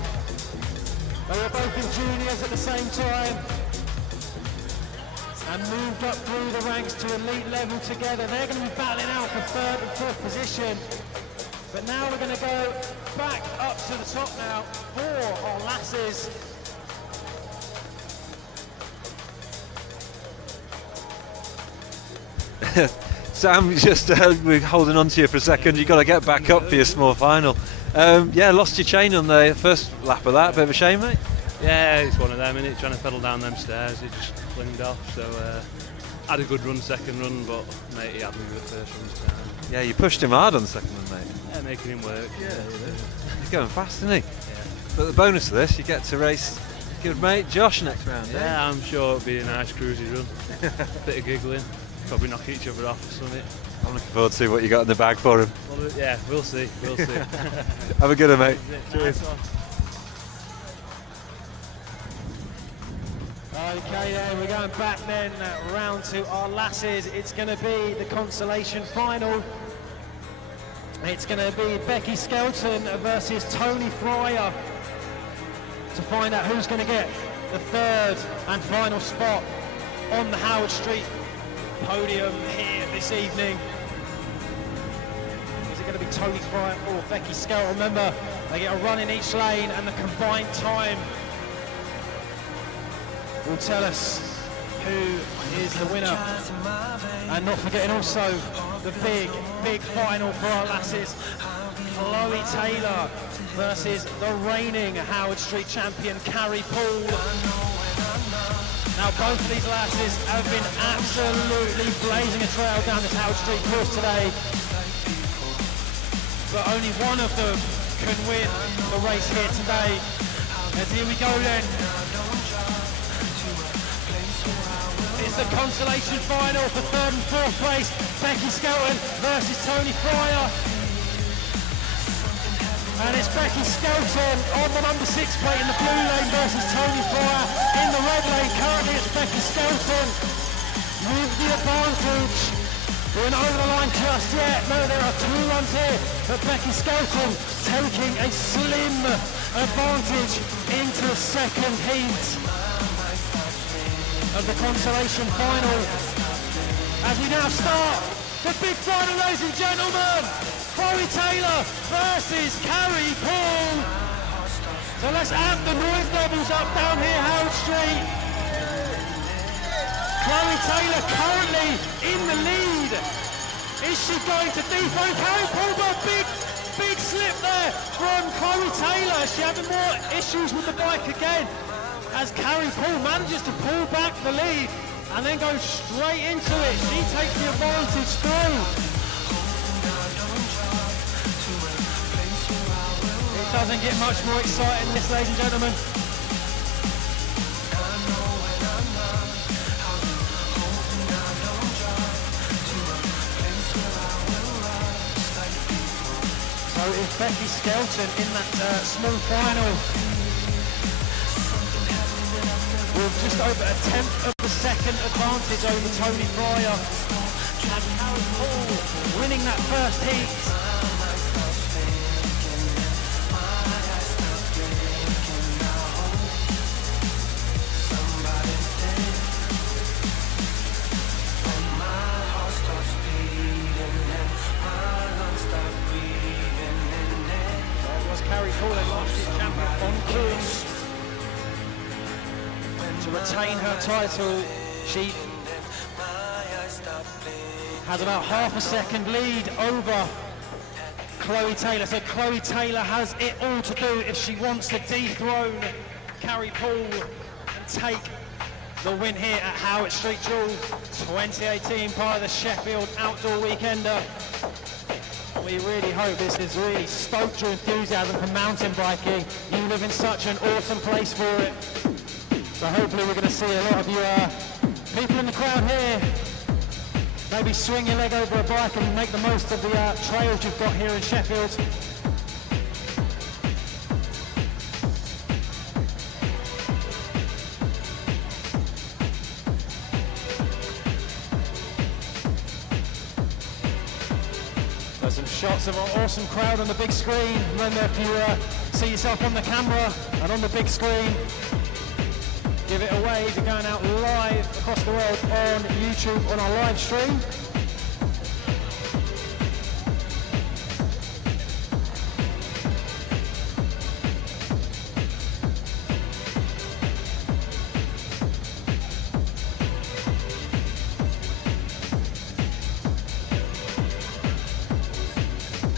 They were both in juniors at the same time and moved up through the ranks to elite level together. They're going to be battling out for 3rd and 4th position. But now we're going to go back up to the top now for our lasses. Sam, just we're holding on to you for a second. You've got to get back up for your small final. Yeah, lost your chain on the first lap of that. Bit of a shame, mate. Yeah, it's one of them, innit? Trying to pedal down them stairs, it just flinged off. So had a good run, second run, but mate, he had me with the first run this time. Yeah, you pushed him hard on the second one, mate. Yeah, making him work. Yeah, he's going fast, isn't he? Yeah. But the bonus of this, you get to race good mate Josh next round. Yeah, I'm sure it'll be a nice cruisy run. Bit of giggling, probably knock each other off or something. I'm looking forward to see what you got in the bag for him. Well, yeah, we'll see. We'll see. Have a good one, mate. Cheers. Okay then, we're going back then round to our lasses. It's going to be the consolation final. It's going to be Becky Skelton versus Tony Fryer to find out who's going to get the 3rd and final spot on the Howard Street podium here this evening. Is it going to be Tony Fryer or Becky Skelton? Remember, they get a run in each lane and the combined time will tell us who is the winner. And not forgetting also the big final for our lasses, Chloe Taylor versus the reigning Howard Street champion Carrie Poole. Now both of these lasses have been absolutely blazing a trail down this Howard Street course today. But only one of them can win the race here today. As here we go then. It's the consolation final for third and fourth place. Becky Skelton versus Tony Fryer. And it's Becky Skelton on the number 6 plate in the blue lane versus Tony Fryer in the red lane. Currently it's Becky Skelton with the advantage. We're not over the line just yet. No, there are 2 runs here, but Becky Skelton taking a slim advantage into the second heat of the consolation final. As we now start the big final, ladies and gentlemen. Chloe Taylor versus Carrie Paul. So let's amp the noise levels up down here, Howard Street. Chloe Taylor currently in the lead. Is she going to dethrone Carrie Paul? But big slip there from Chloe Taylor. Is she having more issues with the bike again? As Carrie Paul manages to pull back the lead and then goes straight into it. She takes the advantage through. Doesn't get much more exciting than this, ladies and gentlemen. So if Becky Skelton in that small final with just over a tenth of a second advantage over Tony Fryer, and Carrie Paul winning that first heat. Carrie Paul, last year's champion, on course to retain her title. She has about half a second lead over Chloe Taylor. So Chloe Taylor has it all to do if she wants to dethrone Carrie Paul and take the win here at Howard Street Duel 2018, part of the Sheffield Outdoor Weekender. We really hope this has really stoked your enthusiasm for mountain biking. You live in such an awesome place for it. So hopefully we're going to see a lot of you people in the crowd here. Maybe swing your leg over a bike and make the most of the trails you've got here in Sheffield. Some shots of an awesome crowd on the big screen. Remember, if you see yourself on the camera and on the big screen, give it away if you're going out live across the world on YouTube on our live stream.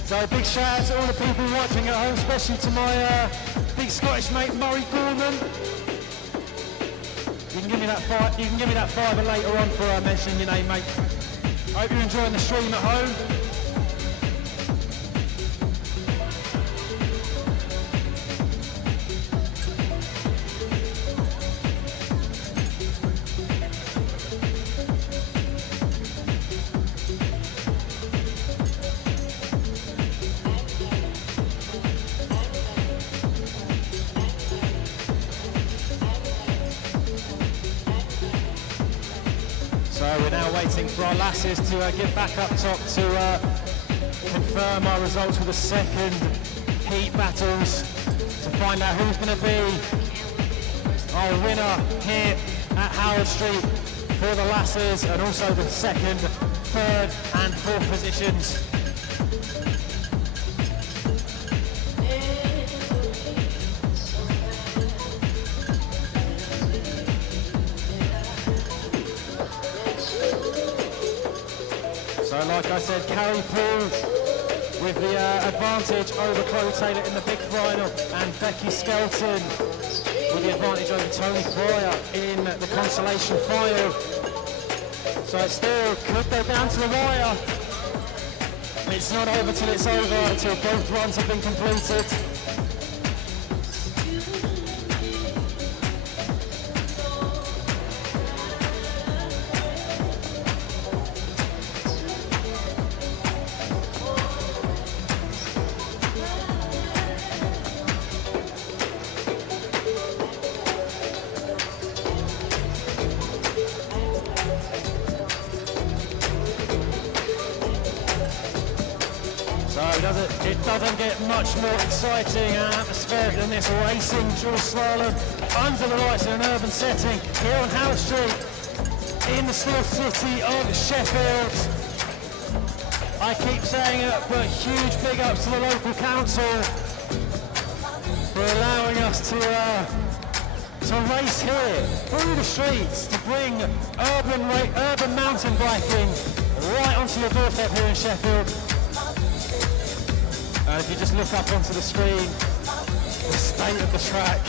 So a big shout out to all the people watching at home, especially to my big Scottish mate Murray Gorman. You can give me that fiver later on for mentioning your name, mate. I hope you're enjoying the stream at home. We're now waiting for our lasses to get back up top to confirm our results for the second heat battles, to find out who's going to be our winner here at Howard Street for the lasses, and also the second, third and fourth positions. So like I said, Carrie Paul with the advantage over Chloe Taylor in the big final, and Becky Skelton with got the advantage over Tony Fryer in the consolation final. So it still could go down to the wire. It's not over till it's over, until both runs have been completed. It doesn't get much more exciting and atmospheric than this racing dual slalom under the lights in an urban setting here on Howard Street in the steel city of Sheffield. I keep saying it, but huge big ups to the local council for allowing us to race here through the streets, to bring urban mountain biking right onto your doorstep here in Sheffield. If you just look up onto the screen, the state of the track.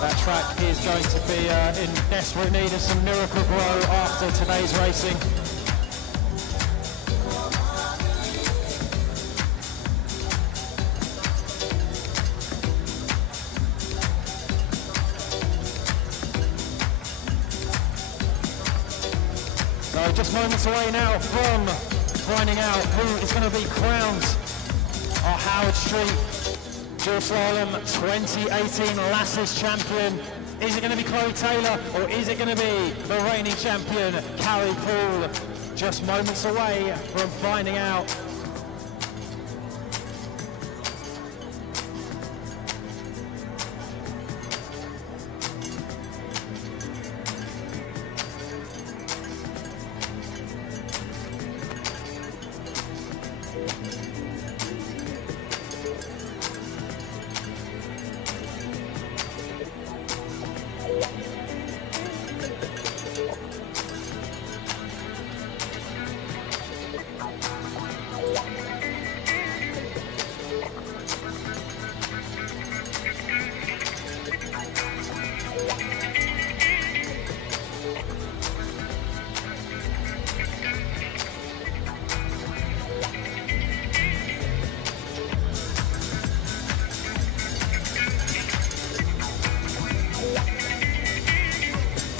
That track is going to be in desperate need of some miracle grow after today's racing. Just moments away now from finding out who is going to be crowned our Howard Street Dual Slalom 2018 Lasses champion. Is it going to be Chloe Taylor or is it going to be the reigning champion Carrie Poole? Just moments away from finding out.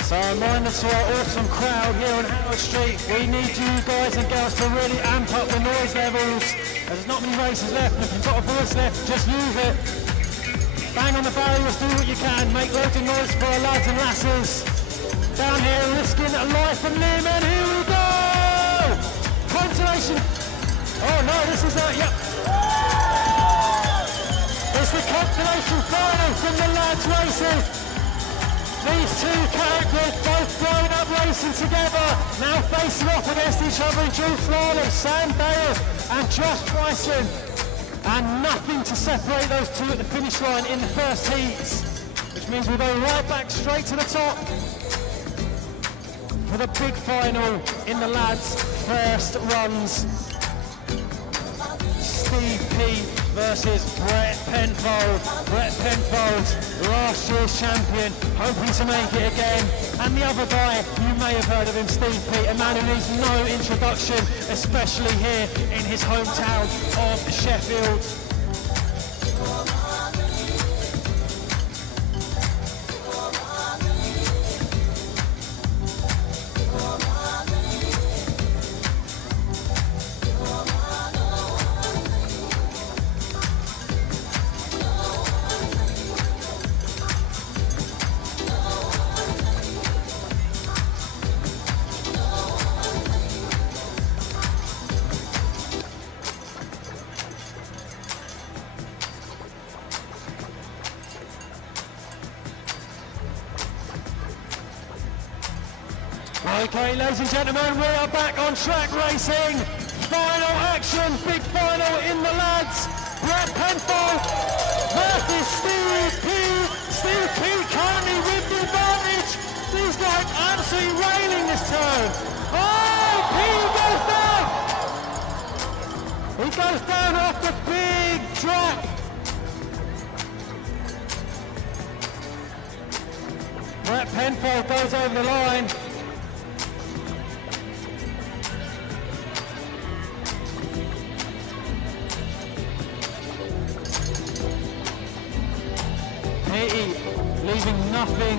So a reminder to our awesome crowd here on Howard Street, we need you guys and girls to really amp up the noise levels. There's not many races left, and if you've got a voice left, just use it. Bang on the barriers, do what you can, make loads of noise for our lads and lasses. Down here, risking life and limb, and here we go! Consolation. Oh no, this is yep. It's the consolation final from the lads racing. These two characters both growing up racing together, now facing off against each other in dual slalom. Sam Dale and Josh Bryson. And nothing to separate those two at the finish line in the first heats, which means we'll go right back straight to the top for the big final in the lads' first runs. Steve P versus Brett Penfold. Brett Penfold, last year's champion, hoping to make it again. And the other guy, you may have heard of him, Steve P, a man who needs no introduction, especially here in his hometown of Sheffield. Okay, ladies and gentlemen, we are back on track racing. Final action, big final in the lads. Brett Penfold versus Steve P. Steve P currently with the advantage. These guys absolutely raining this turn. Oh, P goes down. goes down off the big drop. Brett Penfold goes over the line. Petey leaving nothing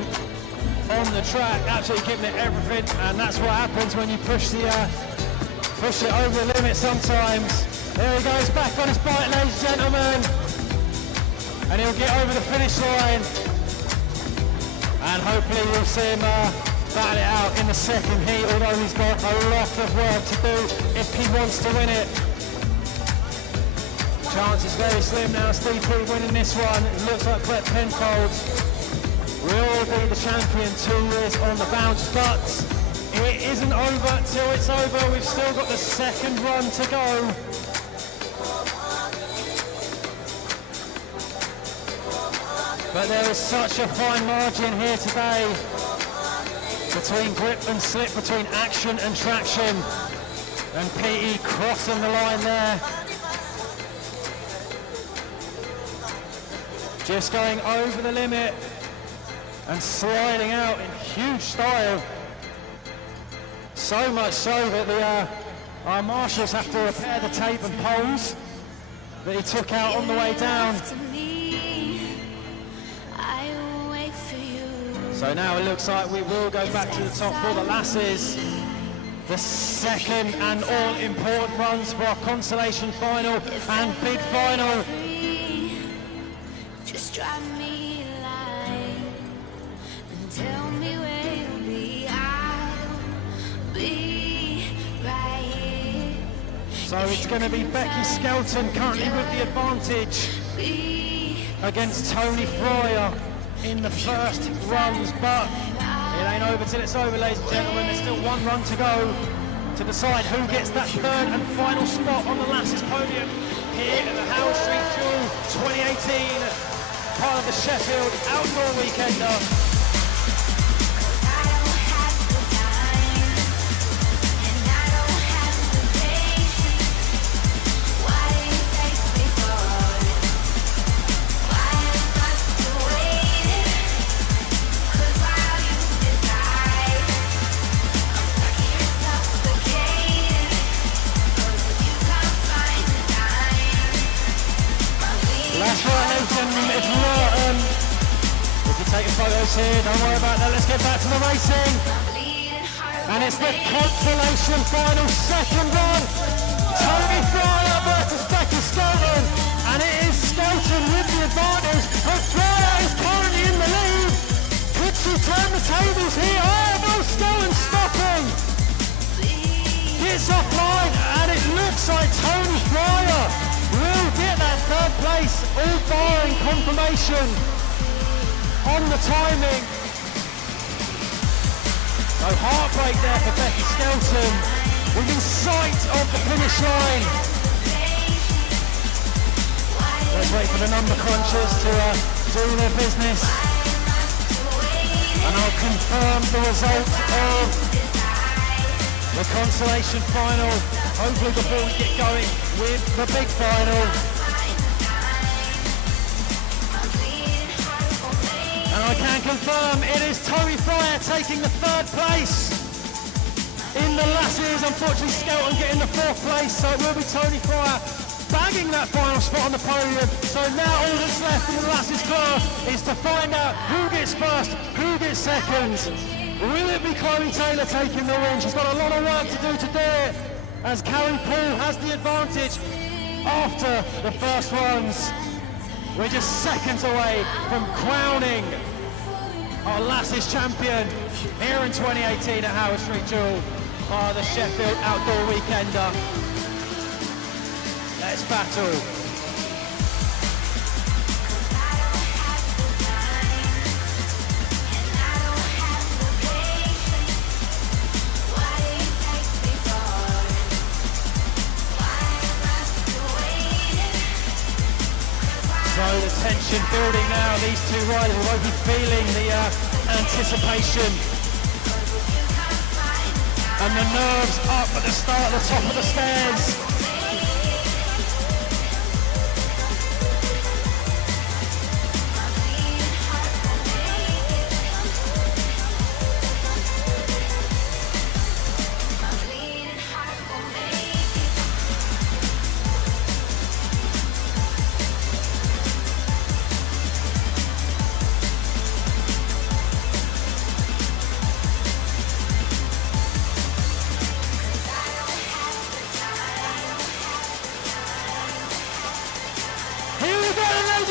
on the track, absolutely giving it everything, and that's what happens when you push it over the limit sometimes. There he goes back on his bike, ladies and gentlemen, and he'll get over the finish line, and hopefully we'll see him battle it out in the second heat, although he's got a lot of work to do if he wants to win it. Chance is very slim now, Steve Petey winning this one. It looks like Brett Penfold will be the champion 2 years on the bounce, but it isn't over till it's over. We've still got the second run to go. But there is such a fine margin here today between grip and slip, between action and traction. And Petey crossing the line there. Just going over the limit and sliding out in huge style. So much so that our marshals have to repair the tape and poles that he took out on the way down. So now it looks like we will go back to the top for the lasses. The second and all important runs for our consolation final and big final. Just drive me a line and tell me where you'll be. I'll be right here. So it's going to be Becky Skelton currently with the advantage against Tony Fryer in the first runs, but it ain't over till it's over, ladies and gentlemen. There's still one run to go to decide who gets that third and final spot on the lasses podium here at the Howard Street Jewel 2018, part of the Sheffield Outdoor Weekender. That's right, ladies and gentlemen, if you're taking photos here, don't worry about that, let's get back to the racing. And it's the consolation final, second run. Tony Fryer versus Becky Skelton, and it is Skelton with the advantage, but Fryer is currently in the lead. Could she turn the tables here? Oh, no, Skelton stopping. Gets offline, and it looks like Tony Fryer will get that third place, all barring confirmation on the timing. So heartbreak there for Becky Skelton, within sight of the finish line. Let's wait for the number crunchers to do their business, and I'll confirm the result of the consolation final, hopefully before we get going with the big final. And I can confirm it is Tony Fryer taking the third place in the lasses. Unfortunately, Skelton getting the fourth place, so it will be Tony Fryer bagging that final spot on the podium. So now all that's left in the lasses class is to find out who gets first, who gets second. Will it be Chloe Taylor taking the win? She's got a lot of work to do today, as Karen Poole has the advantage after the first runs. We're just seconds away from crowning our lasses champion here in 2018 at Howard Street Jewel, the Sheffield Outdoor Weekender. Let's battle. So the tension building now, these two riders will both be feeling the anticipation and the nerves up at the start, at the top of the stairs.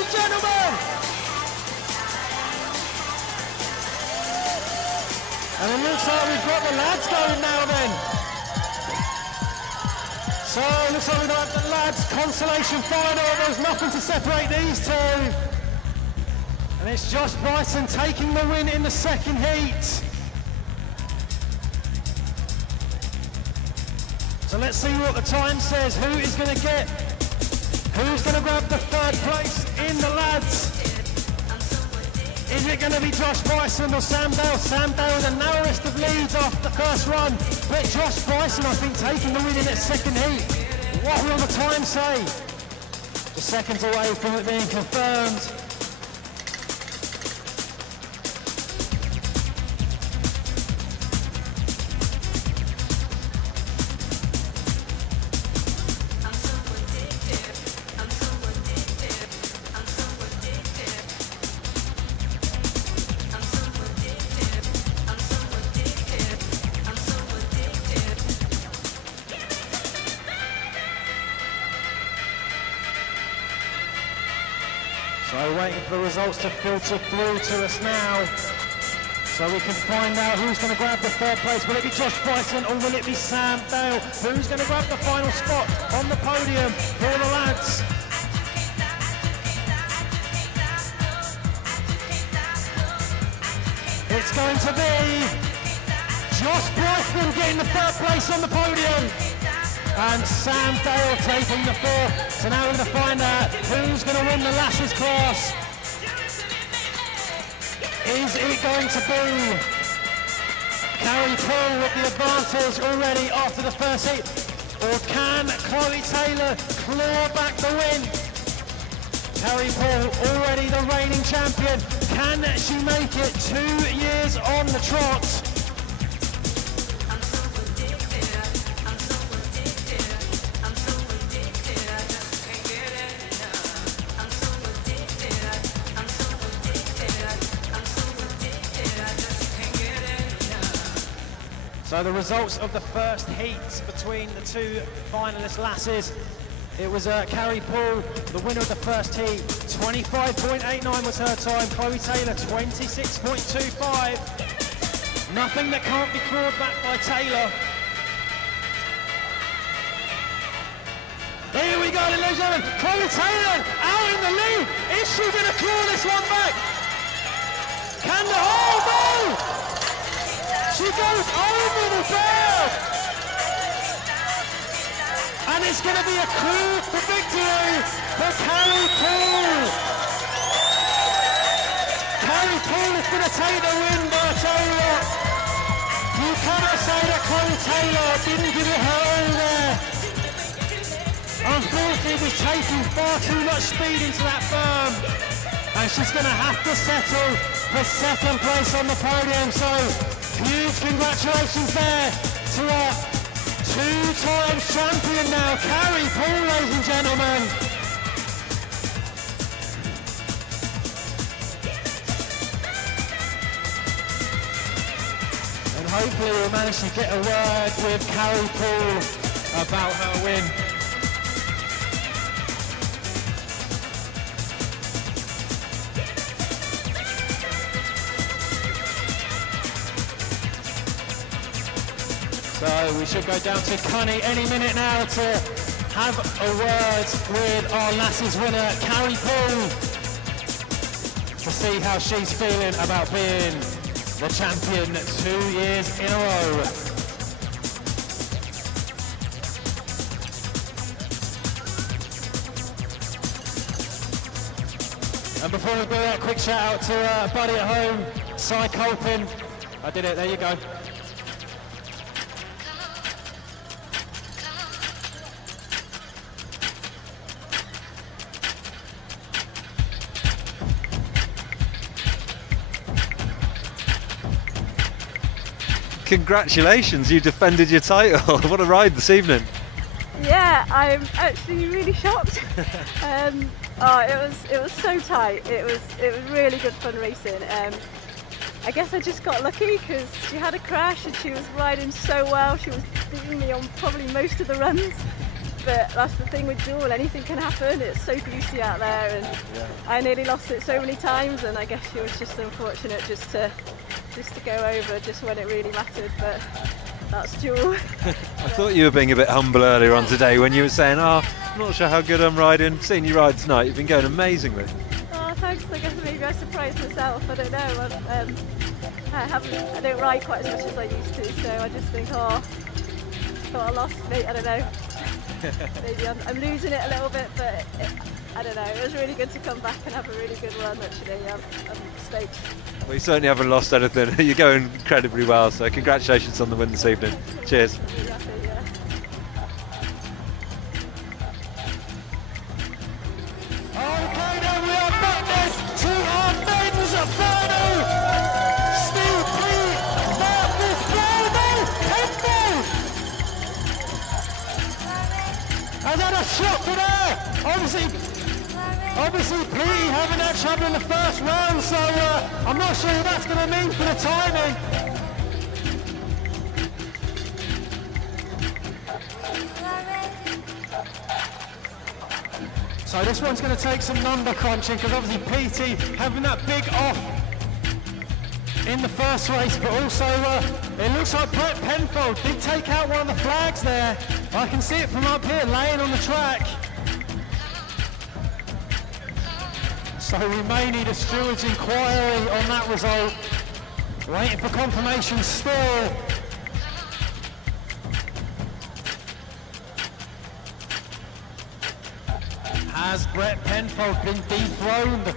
and gentlemen. And it looks like we've got the lads going now then. So it looks like we've got the lads consolation final. There's nothing to separate these two. And it's Josh Bryson taking the win in the second heat. So let's see what the time says. Who's going to grab the third place in the lads? Is it going to be Josh Bryson or Sam Dale? Sam Dale, the narrowest of leads after the first run. But Josh Bryson, I think, taking the win in that second heat. What will the time say? Just seconds away from it being confirmed. So waiting for the results to filter through to us now, so we can find out who's going to grab the third place. Will it be Josh Bryson or will it be Sam Dale? Who's going to grab the final spot on the podium for the lads? It's going to be Josh Bryson getting the third place on the podium. And Sam Dale taking the fourth. So now we're going to find out who's going to win the Lashes class. Is it going to be Carrie Poole with the advantage already after the first heat? Or can Chloe Taylor claw back the win? Carrie Poole, already the reigning champion. Can she make it 2 years on the trot? So the results of the first heat between the two finalist lasses. It was Carrie Poole, the winner of the first heat. 25.89 was her time. Chloe Taylor, 26.25. Nothing that can't be clawed back by Taylor. Here we go, ladies and gentlemen. Chloe Taylor out in the lead. Is she going to claw this one back? Can the... Oh, no! She goes over the bar! And it's going to be a coup for victory for Carrie Poole. Carrie Poole is going to take the win, but I tell you what, you cannot say that Chloe Taylor didn't give it her all there. Unfortunately, was taking far too much speed into that berm, and she's going to have to settle for second place on the podium. So huge congratulations there to our two-time champion now, Carrie Poole, ladies and gentlemen. And hopefully we'll manage to get a word with Carrie Poole about her win. So we should go down to Cunny any minute now to have a word with our Lasses winner, Carrie Poole, to see how she's feeling about being the champion 2 years in a row. And before we do that, quick shout out to our buddy at home, Cy Colpin. I did it, there you go. Congratulations, you defended your title. What a ride this evening. Yeah, I'm actually really shocked. It was so tight. It was really good fun racing. I guess I just got lucky because she had a crash and she was riding so well. She was beating me on probably most of the runs. But that's the thing with duel, anything can happen. It's so beauty out there, and I nearly lost it so many times, and I guess it was just unfortunate just to go over just when it really mattered. But that's duel. I thought you were being a bit humble earlier on today when you were saying, "Oh, I'm not sure how good I'm riding." Seeing you ride tonight, you've been going amazingly. Oh, thanks. I guess maybe I surprised myself. I don't know. I don't ride quite as much as I used to, so I just think, oh, thought I lost. Maybe, I don't know. Maybe I'm losing it a little bit, but I don't know. It was really good to come back and have a really good run. Actually, I'm stoked. Well, you certainly haven't lost anything. You're going incredibly well. So congratulations on the win this evening. Cheers. Really happy, yeah. Okay, now we are back next to our maidens final. Steve P. Marcus Bravo Penfold has had a shot to there. Obviously Pete having that trouble in the first round, so I'm not sure what that's going to mean for the timing. So this one's going to take some number crunching, because obviously PT having that big off in the first race, but also it looks like Brett Penfold did take out one of the flags there. I can see it from up here laying on the track. So we may need a steward's inquiry on that result. Waiting for confirmation still. Has Brett Penfold been dethroned?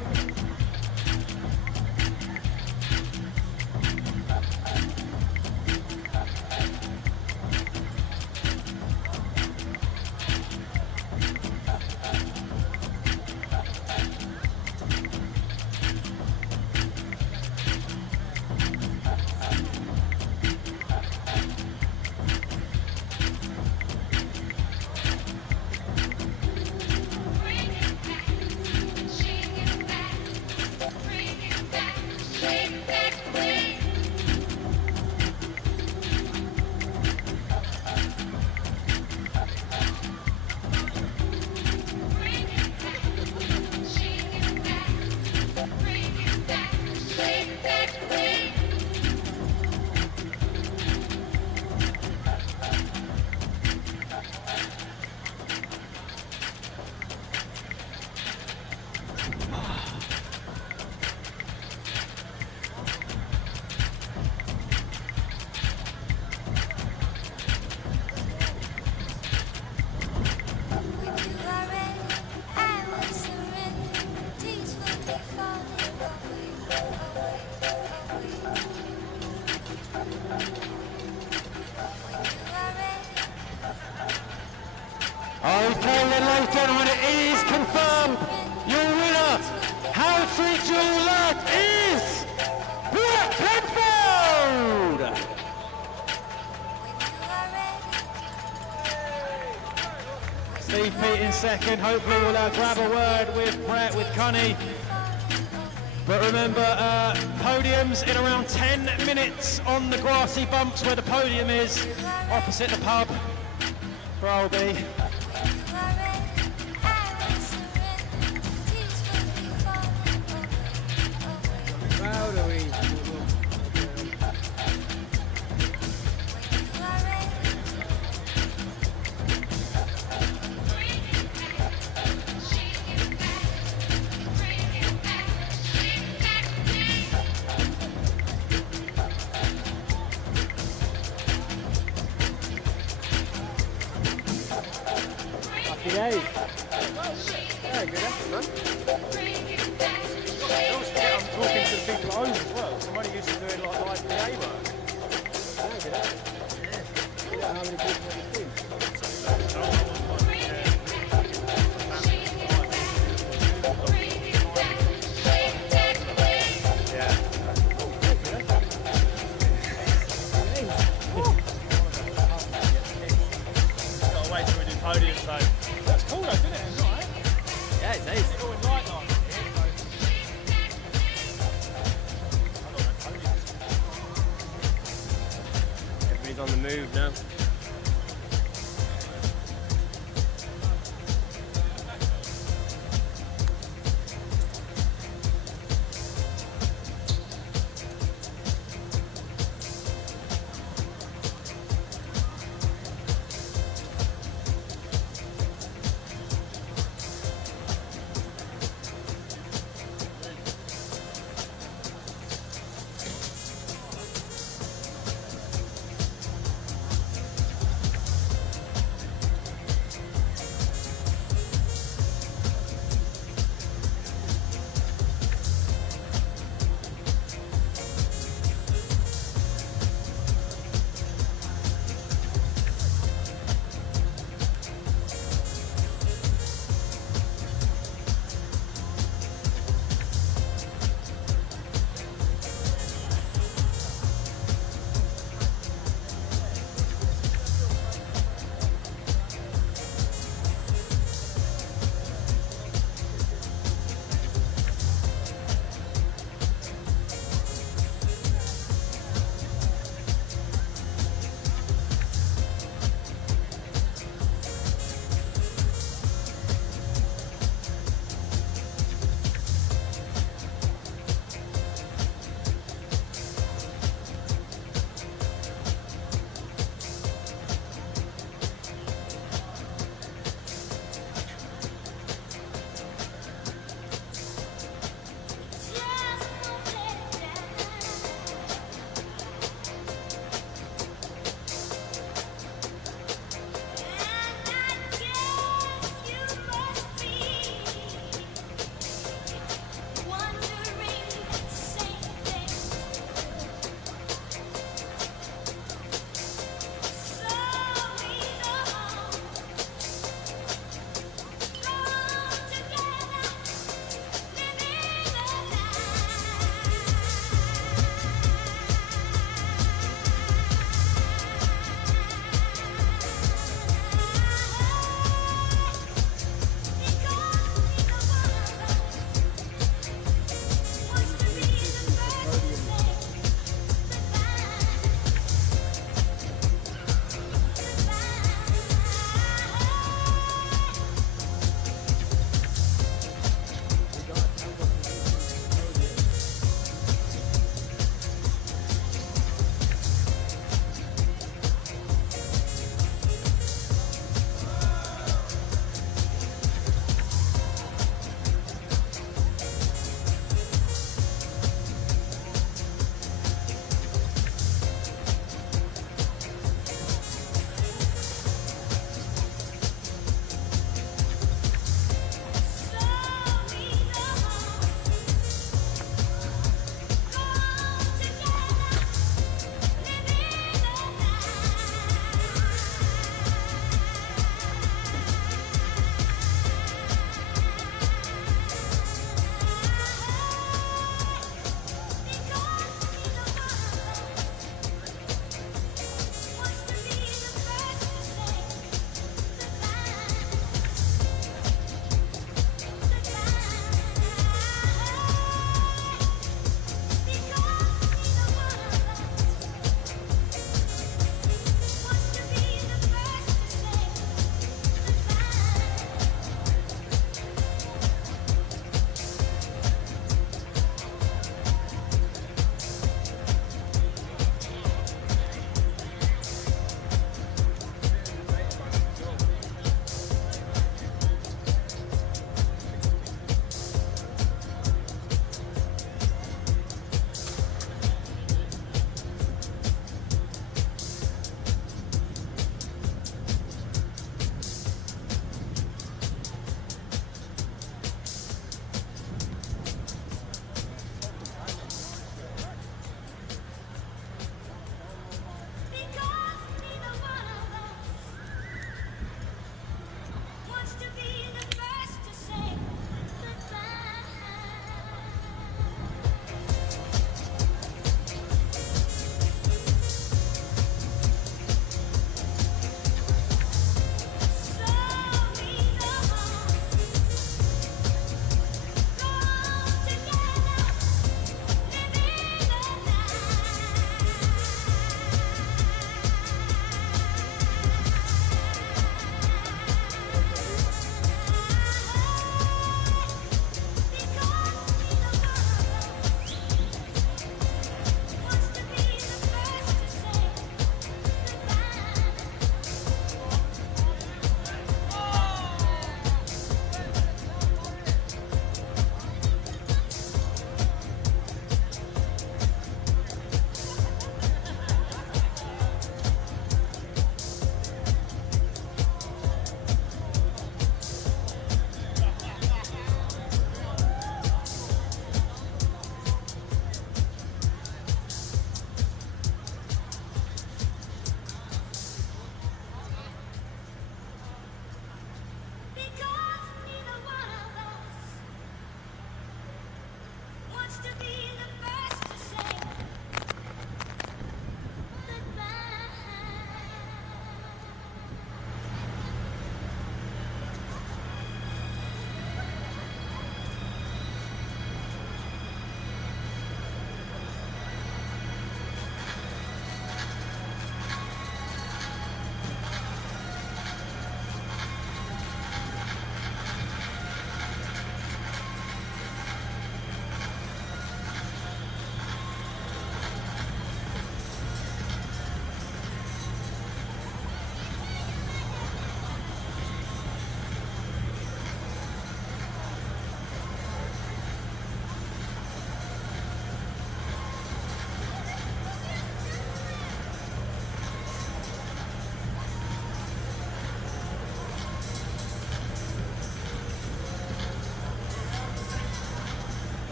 Okay, then, ladies and gentlemen, it is confirmed. Your winner, Howtree Duel Lad, is Brett Penfold! Steve Pete in second. Hopefully we'll grab a word with Brett, with Connie. But remember, podiums in around 10 minutes on the grassy bumps where the podium is, opposite the pub for Albi. Happy days. Yeah, good effort, man. Don't forget I'm talking to the people at home as well, so I'm only used to doing like live PA work. Yeah, good effort. You know how many people have you seen? Podium, so that's cool though, isn't it? It's alright. Yeah, it's ace. It's all in light on. Everybody's on the move now.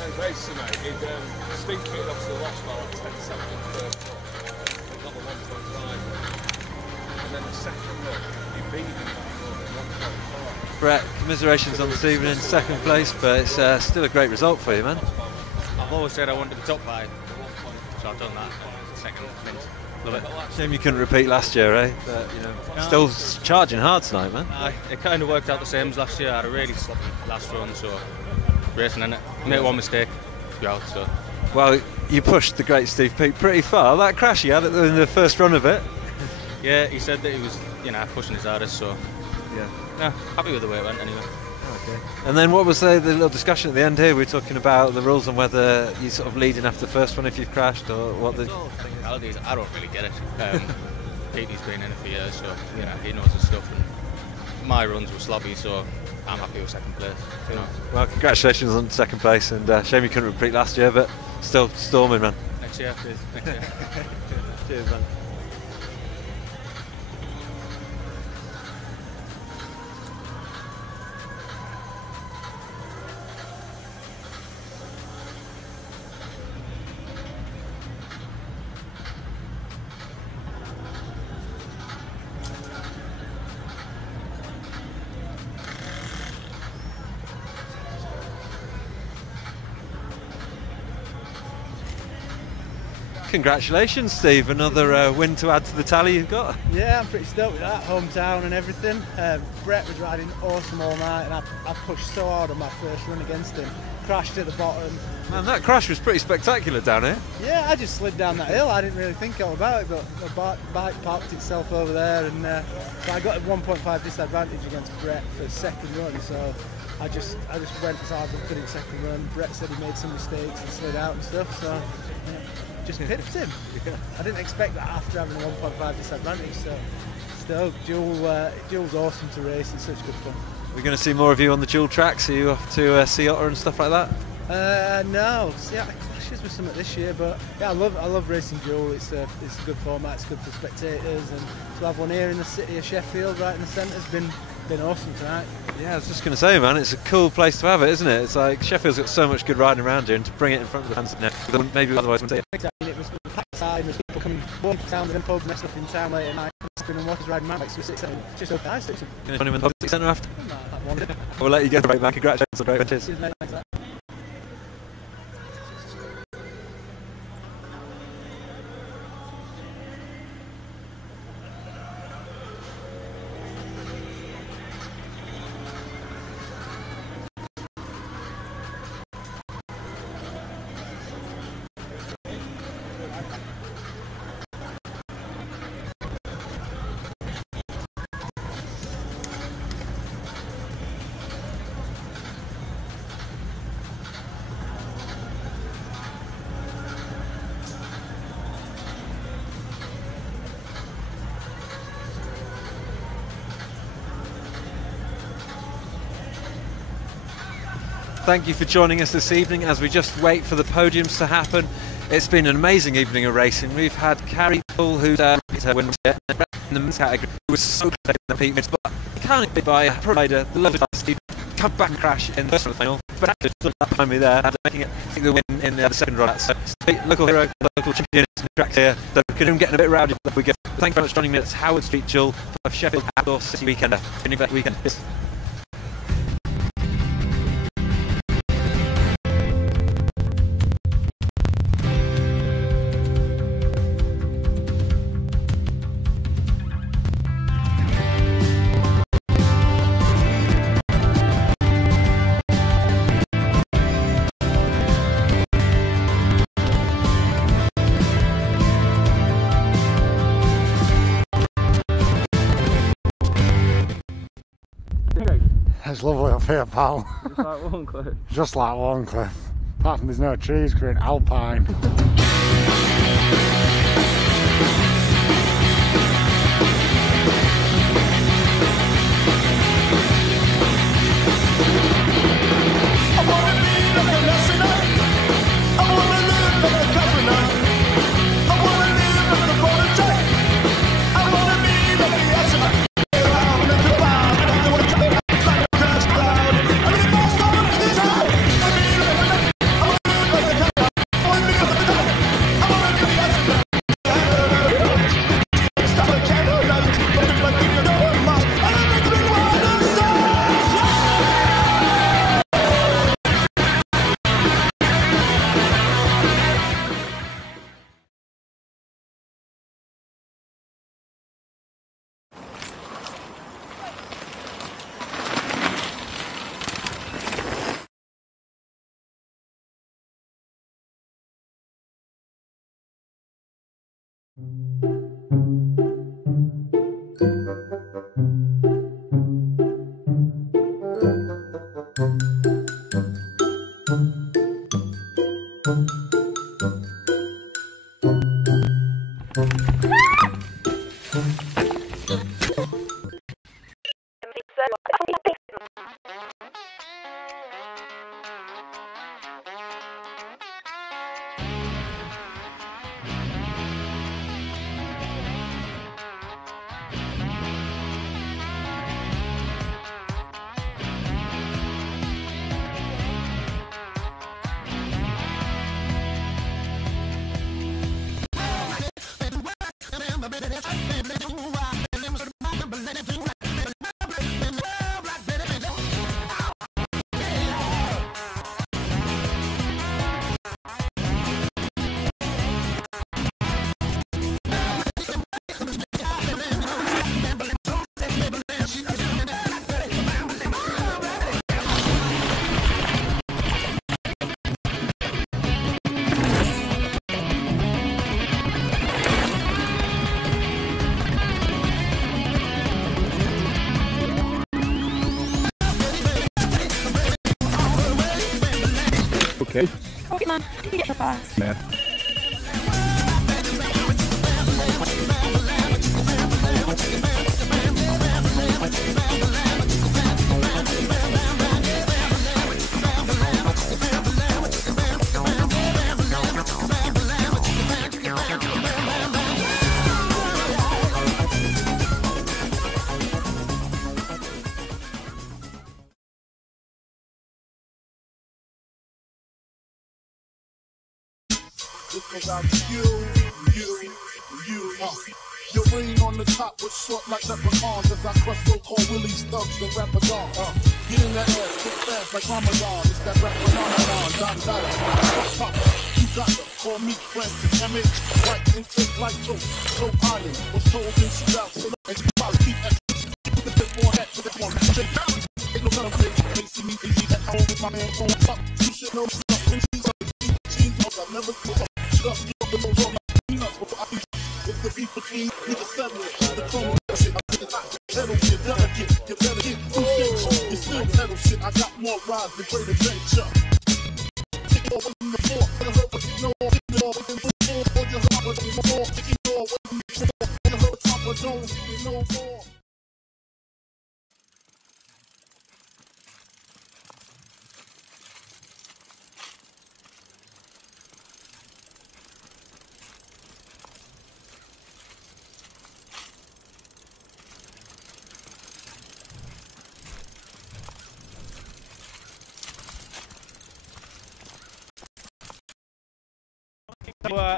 same race tonight. Stink it obviously lost by like 10 seconds first run. He got the 1.5. And then the second run, he beat him by 1.4. Brett, commiserations on this evening, second place, but it's still a great result for you, man. I've always said I wanted the top 5, so I've done that. Second, mint. Love it. Shame you couldn't repeat last year, eh? But, you know, still charging hard tonight, man. It kind of worked out the same as last year. I had a really sloppy last run, so racing in it. Made one mistake, you're out, so. Well, you pushed the great Steve Peake pretty far. That crash he had in the first run of it. Yeah, he said that he was, pushing his hardest, so. Yeah, happy with the way it went anyway. Okay. And then what was the little discussion at the end here? We were talking about the rules and whether you sort of leading after the first one if you've crashed, or what the... Technicalities, I don't really get it. Petey's been in it for years, so he knows his stuff. And my runs were sloppy, so I'm happy with second place. Well, congratulations on second place, and shame you couldn't repeat last year, but still storming, man. Next year, next year. Cheers, man. Congratulations, Steve. Another win to add to the tally you've got. Yeah, I'm pretty stoked with that. Hometown and everything. Brett was riding awesome all night, and I pushed so hard on my first run against him. Crashed at the bottom. Man, that crash was pretty spectacular down here. Yeah, I just slid down that hill. I didn't really think all about it, but the bike parked itself over there, and so I got a 1.5 disadvantage against Brett for the second run. So I just went as hard as I could in second run. Brett said he made some mistakes and slid out and stuff, so just pipped him. I didn't expect that after having a 1.5 disadvantage. So still, Duel's awesome to race. It's such good fun. We're going to see more of you on the dual tracks. Are you off to Sea Otter and stuff like that? No, yeah, clashes with something this year, but yeah, I love racing dual. It's a good format. It's good for spectators, and to have one here in the city of Sheffield, right in the centre, has been awesome tonight. Yeah, I was just going to say, man, it's a cool place to have it, isn't it? It's like Sheffield's got so much good riding around here, and to bring it in front of the fans now, maybe otherwise wouldn't see it. Exactly, it was packed outside. There's people coming from town with them pubs and stuff in town late at night, and watchers riding mountain bikes. It's just so nice. Going to join him in the public centre after? No, We'll let you get right, man. Congratulations on great cheers. Cheers, mate. Thanks for that. Thank you for joining us this evening as we just wait for the podiums to happen. It's been an amazing evening of racing. We've had Carrie Bull, who's her winner in the men's category, who was so close in the Pete Mitts, but can't be by a provider, the lovely Steve, come back and crash in the first round of the final, but actually stood up behind me there and making it the win in the second run. So, local hero, local champion in the track here, so we could even getting a bit rowdy if we get. Thank you very much for joining me. It's Howard Street Jewel of Sheffield Outdoor City Weekender. Have a great weekend. It's lovely up here, pal. Just like Warncliffe. Just like Warncliffe. Apart from there's no trees, green alpine. I wanna be like an astronaut. I wanna live like a cosmonaut. I wanna live like a prototype. I wanna be like the astronaut. I'm like the bomb, and I wanna come like a crash cloud. I mean, the most of this time. I wanna be like Okay. Okay, man. You get your pass. Man. This goes out to you. Your reign on the top was short like leprechauns as I crush so-called willies, thugs, and rapadons. Get in that ass, get fast like Ramadan. It's that rap phenomenon, Don Dada. You got to call me Francis Emmett. Right intake like Joe Island. Was told in shootout, so and you probably keep that. Put the bit more hat, put the more shake down. Ain't no kind of way they see me easy at home with my man on top. You should know stuff when she's on the jeans. I never go up. Just give up the most on my peanuts before I eat. If the beef between you just settle it. The chrome shit, I put it hot. Pedal shit, delicate. You better get two things. You still pedal shit. I got more rides than great adventure. Kick off in the floor. You heard what you know. Kick it off in the floor. You heard what you know. Kick it off in the floor. You heard top of Jones. You know more.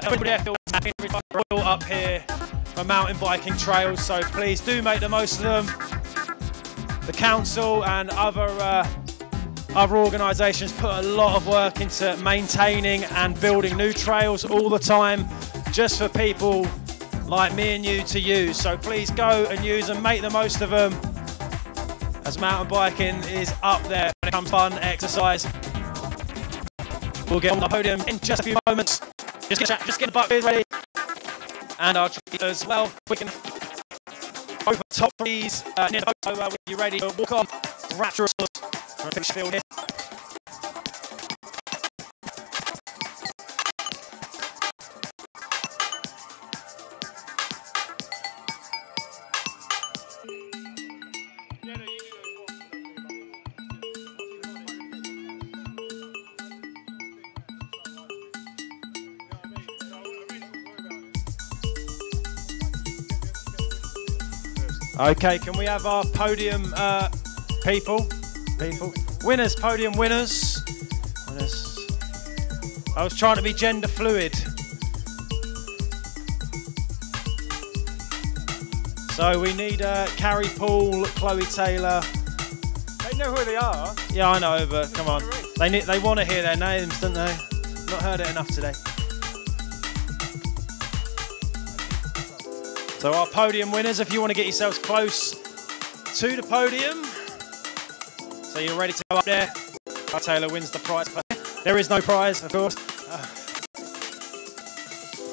Everybody feels royal up here for mountain biking trails, so please do make the most of them. The council and other organisations put a lot of work into maintaining and building new trails all the time, just for people like me and you to use. So please go and use them, make the most of them, as mountain biking is up there when it comes to fun exercise. We'll get on the podium in just a few moments. Just get the bucket ready, and our trees as well. We can open top trees near the boat when you're ready to walk on. Rapturous from a fish field here. Okay, can we have our podium people? Winners, podium winners. I was trying to be gender fluid. So we need Carrie Paul, Chloe Taylor. They know who they are. Yeah, I know, but come on. They want to hear their names, don't they? Not heard it enough today. So our podium winners, if you want to get yourselves close to the podium, so you're ready to go up there. Taylor wins the prize. There is no prize, of course.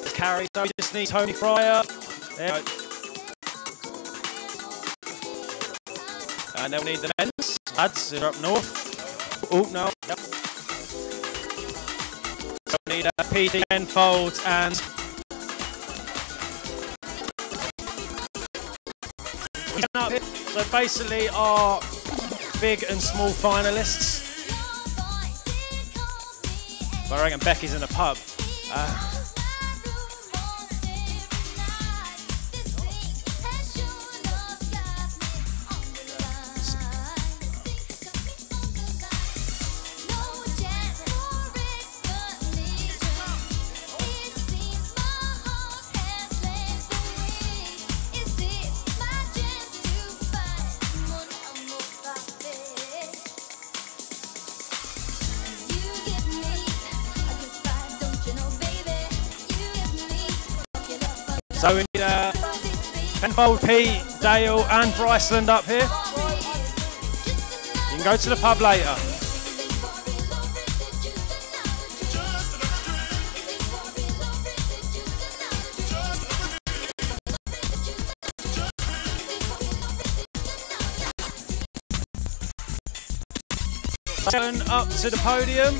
It's Carrie, so we just need Tony Fryer. There we go. And then we need the men's. Lads, they're up north. Oh, no. Yep. So we need PD, Enfold, and so basically our big and small finalists. But I reckon Becky's in the pub. So we need Penfold, Pete, Dale and Bryceland up here. You can go to the pub later. Up to the podium.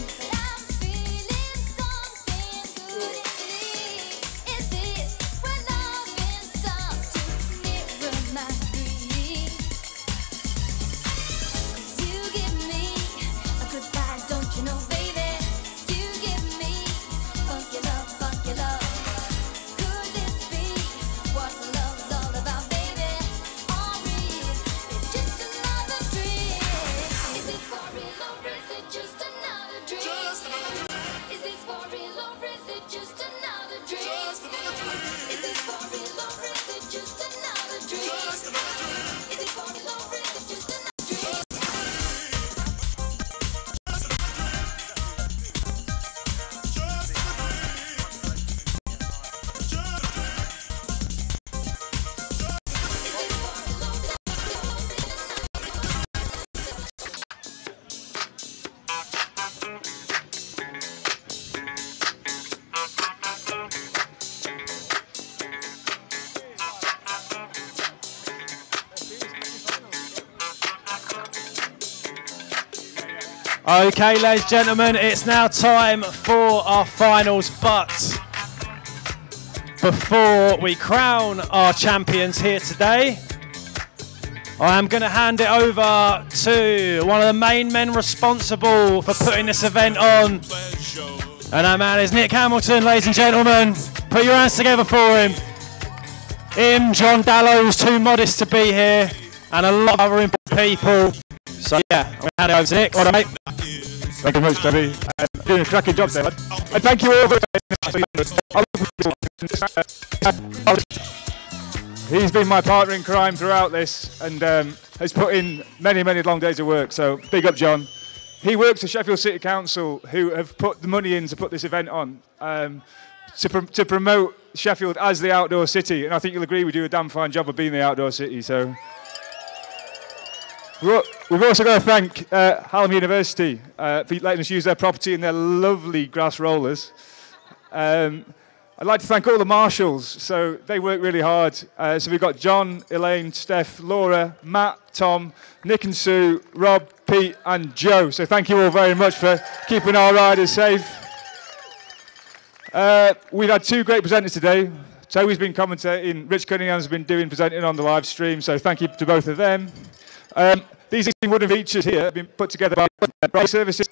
Okay, ladies and gentlemen, it's now time for our finals, but before we crown our champions here today, I am going to hand it over to one of the main men responsible for putting this event on. And that man is Nick Hamilton, ladies and gentlemen. Put your hands together for him. Him, John Dallows, too modest to be here, and a lot of other important people. So yeah, I'm going to hand it over to Nick. All right, mate. Thank you very much, Debbie. Doing a cracking job there, lad. And thank you all for He's been my partner in crime throughout this and has put in many, many long days of work. So big up, John. He works for Sheffield City Council, who have put the money in to put this event on, to promote Sheffield as the outdoor city. And I think you'll agree we do a damn fine job of being the outdoor city. So we've also got to thank Hallam University for letting us use their property and their lovely grass rollers. I'd like to thank all the marshals. So they work really hard. So we've got John, Elaine, Steph, Laura, Matt, Tom, Nick and Sue, Rob, Pete and Joe. So thank you all very much for keeping our riders safe. We've had two great presenters today. Toby's been commentating, Rich Cunningham's been presenting on the live stream, so thank you to both of them. These wooden features here have been put together by Services.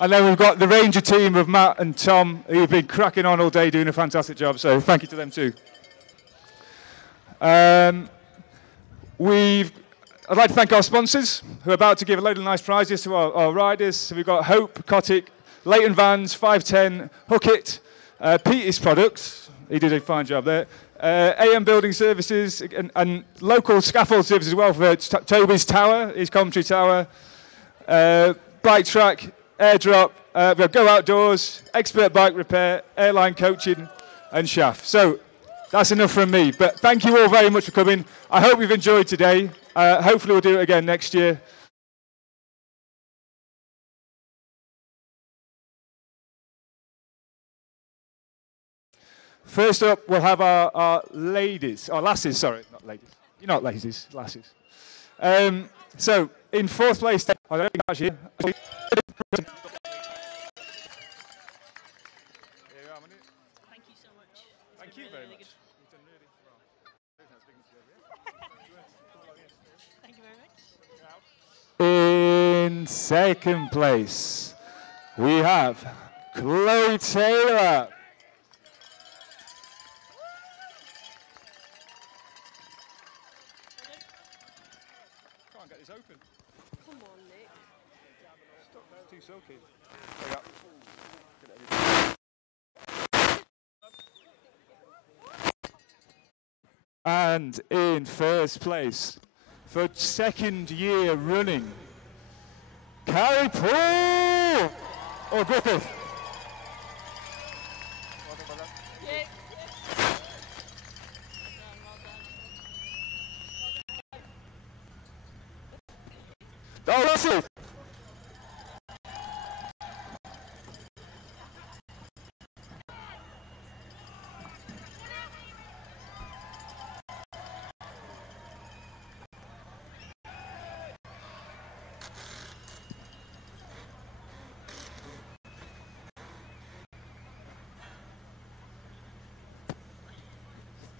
And then we've got the Ranger team of Matt and Tom, who've been cracking on all day doing a fantastic job, so thank you to them too. I'd like to thank our sponsors, who are about to give a load of nice prizes to our riders. So we've got Hope, Kotick, Leighton Vans, 510, Hookit, Pete's Products, he did a fine job there, AM Building Services, and local scaffold services as well for Toby's Tower, his commentary tower, Bike Track, Airdrop, we've got Go Outdoors, Expert Bike Repair, Airline Coaching, and Shaft. So that's enough from me, but thank you all very much for coming. I hope you've enjoyed today. Hopefully we'll do it again next year. First up, we'll have our lasses, sorry, not ladies. You're not lazies, lasses. So, in fourth place, I don't think actually. Thank you so much. Thank you very much. Thank you very much. In second place, we have Chloe Taylor. Can't get this open. Come on, Nick. It's too soaky. And in first place, for second year running, Carrie Poole or Griffith. Oh, that's it.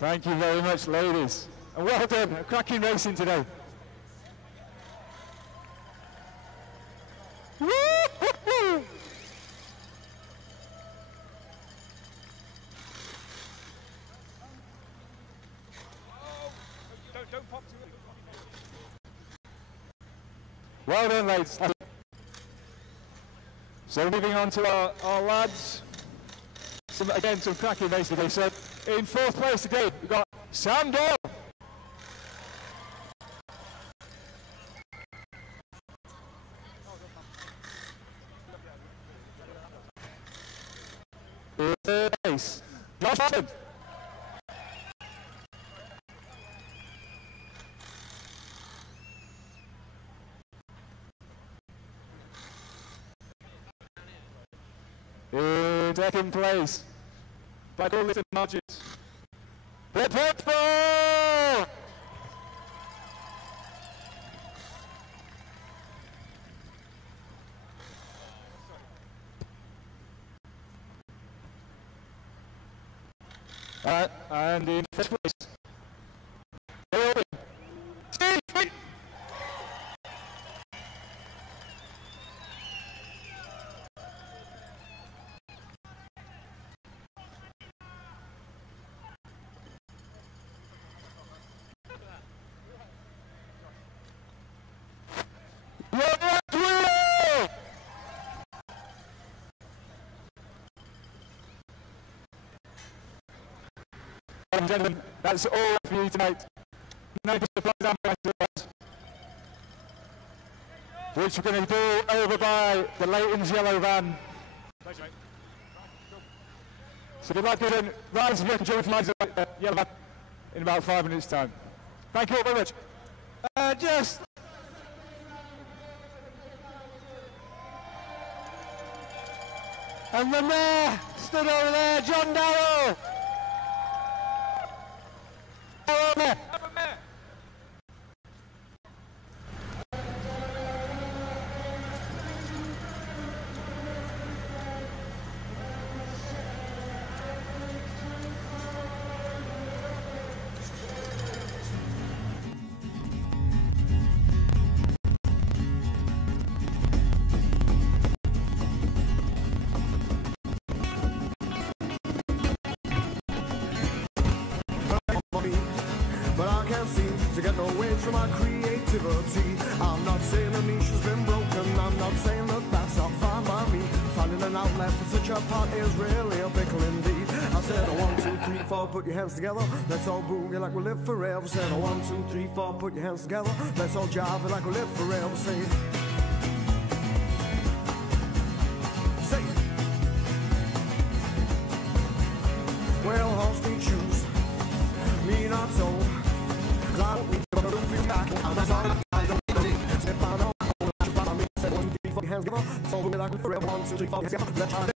Thank you very much, ladies. And well done, a cracking racing today. Woo-hoo-hoo! Don't pop too early. Well done, ladies. So moving on to our lads. Again, some cracking racing today. So in fourth place today, we've got Sam Dale. In third place, Josh Allen. In second place, by goal little margins, Brett Whitford! And in first place, Naomi. Steve! Ladies and gentlemen, that's all for you tonight. No supplies and prices, which we're going to do over by the Leighton's yellow van. Pleasure, mate. So if you'd like to then rise and join the yellow van in about 5 minutes' time. Thank you all very much. And the mayor stood over there, John Darrell. But I can't seem to get no wage for my creativity. I'm not saying the niche has been broken, I'm not saying that that's not fine by me. Finding an outlet for such a part is really a pickle indeed. I said 1, 2, 3, 4, put your hands together, let's all boogie like we live forever. Said 1, 2, 3, 4, put your hands together, let's all jive it like we live forever. Say well, horse need shoes, me not so. I don't need to do feel back. I'm not sorry, I don't need to step on. Said 1, 2, 3, 4, hands together. So we like forever. 1, 2, 3, 4, hands together. Let's try it.